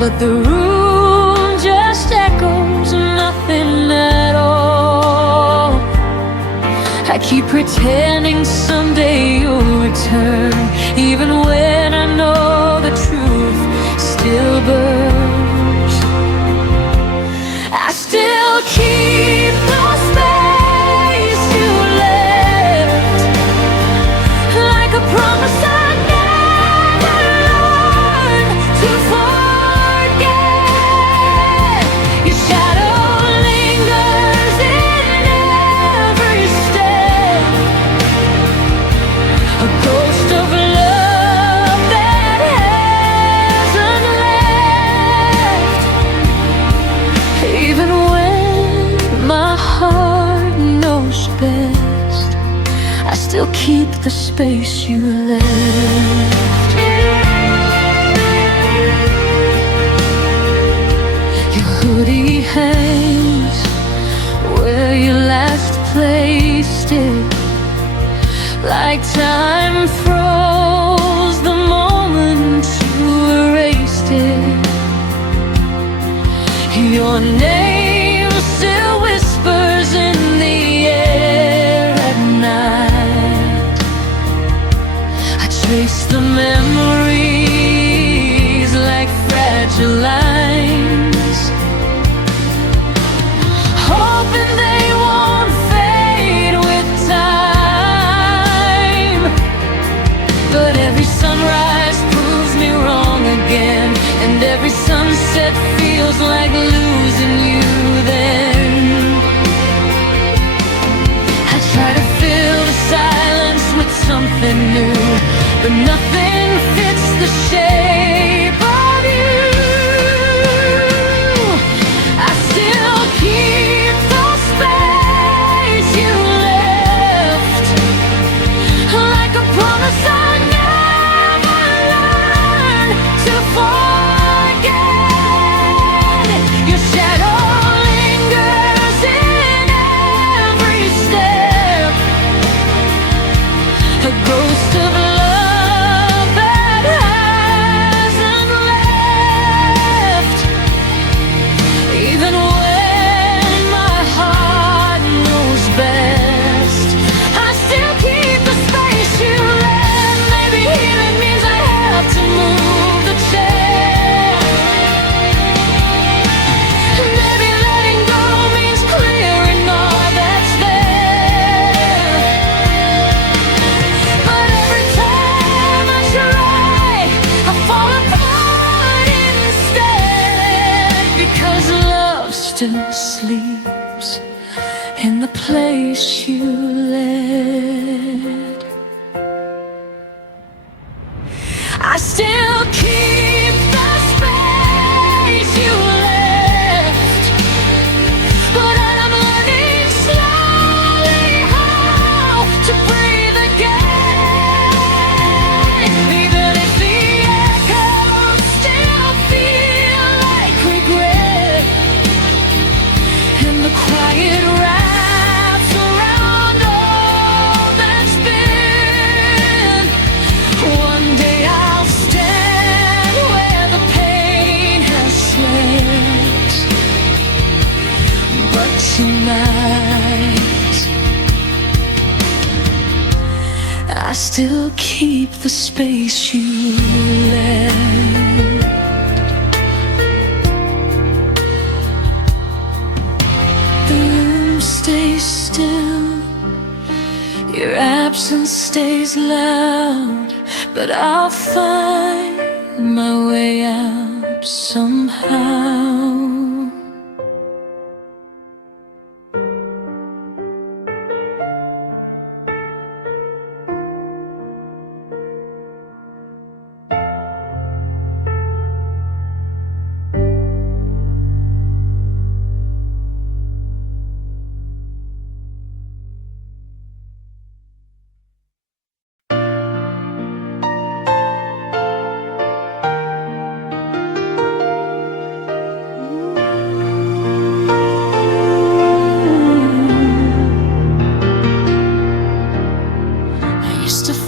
but the room just echoes nothing at all. I keep pretending someday you'll return, even when I know the truth still burns. I still keep the space you left, like a promise I never learned to forget. Your shadow lingers in every step, a ghost of love that hasn't left. Even when my heart knows best, I still keep the space you left. Your hoodie hangs where you last placed it, like time froze the moment you erased it. Your name still whispers in the air at night. I trace the memories like fragile lines, hoping they won't fade with time. But every sunrise proves me wrong again, and every sunset feels like losing you then. I try to fill the silence with something new, but nothing fits the shape of you. I still keep the space you left, like a promise I never learned to forget. Your shadow lingers in every step, a ghost of love that hasn't left. Even when my heart knows best, I still keep the space you left. Maybe healing means I have to move the chair. Maybe letting go means clearing all that's there. But every time I try, I fall apart instead, because love still sleeps in the place you led. I still keep the space you left, but I'm learning slowly how to breathe again. still keep the space you left. The room stays still, your absence stays loud, but I'll find my way out somehow.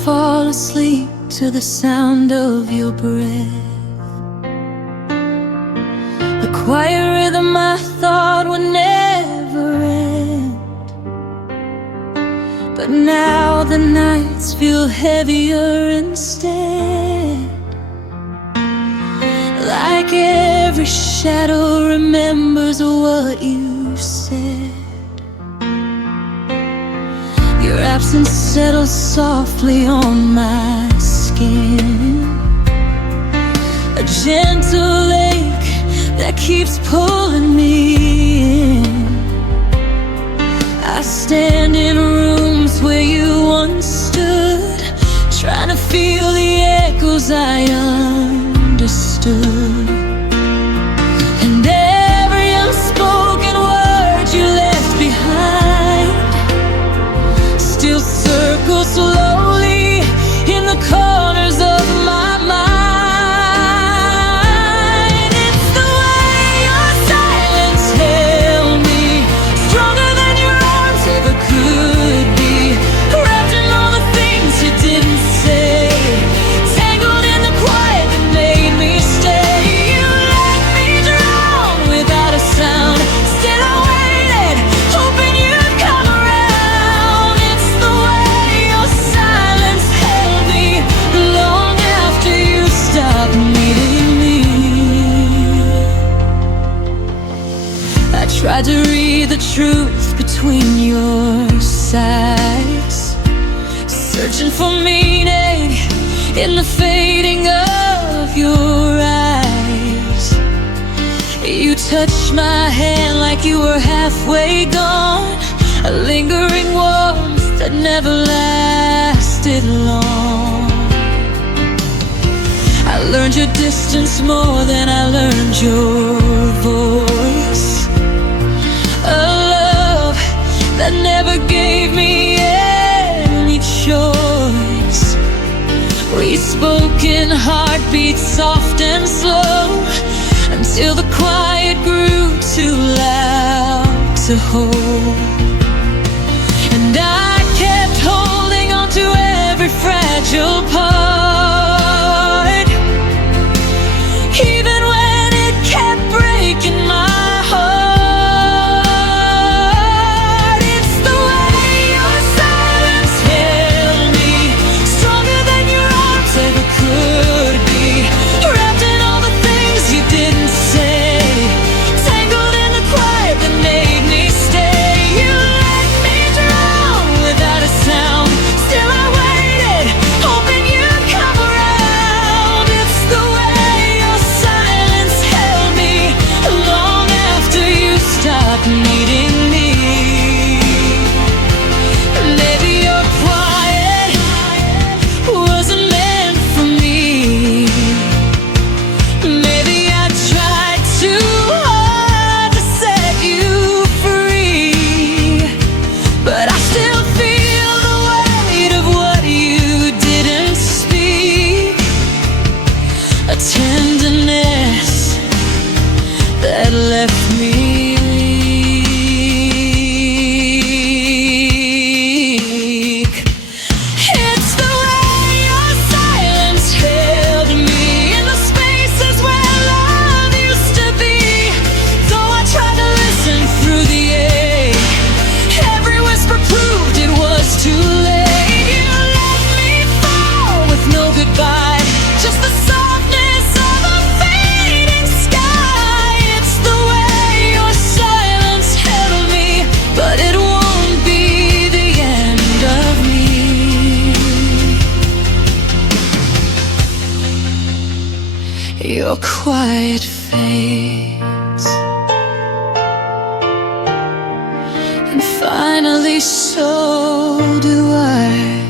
Fall asleep to the sound of your breath, the quiet rhythm I thought would never end. But now the nights feel heavier instead, like every shadow remembers what you said. Your absence settles softly on my skin, a gentle ache that keeps pulling me in. I stand in rooms where you once stood, trying to feel the echoes I understood. And every unspoken word you left behind still circles slowly in the corners of my mind. It's the way your silence held me, stronger than your arms ever could be, wrapped in all the things you didn't say, tangled in the quiet that made me stay. You let me drown without a sound, still I waited, hoping you'd come around. It's the way your silence held me long after you stopped needing me. I tried to read the truth between your sighs, searching for meaning in the fading of your eyes. You touched my hand like you were halfway gone, a lingering warmth that never lasted long. I learned your distance more than I learned your voice, a love that never gave me any choice. We spoke in heartbeats soft and slow, until the quiet grew too loud to hold. And I kept holding on to every fragile part, even when it kept breaking my heart. It's the way your silence held me, stronger than your arms ever could be, wrapped in all the things you didn't say, tangled in the quiet that made me stay. You let me drown without a sound, still I waited, hoping you'd your quiet fades, and finally so do I.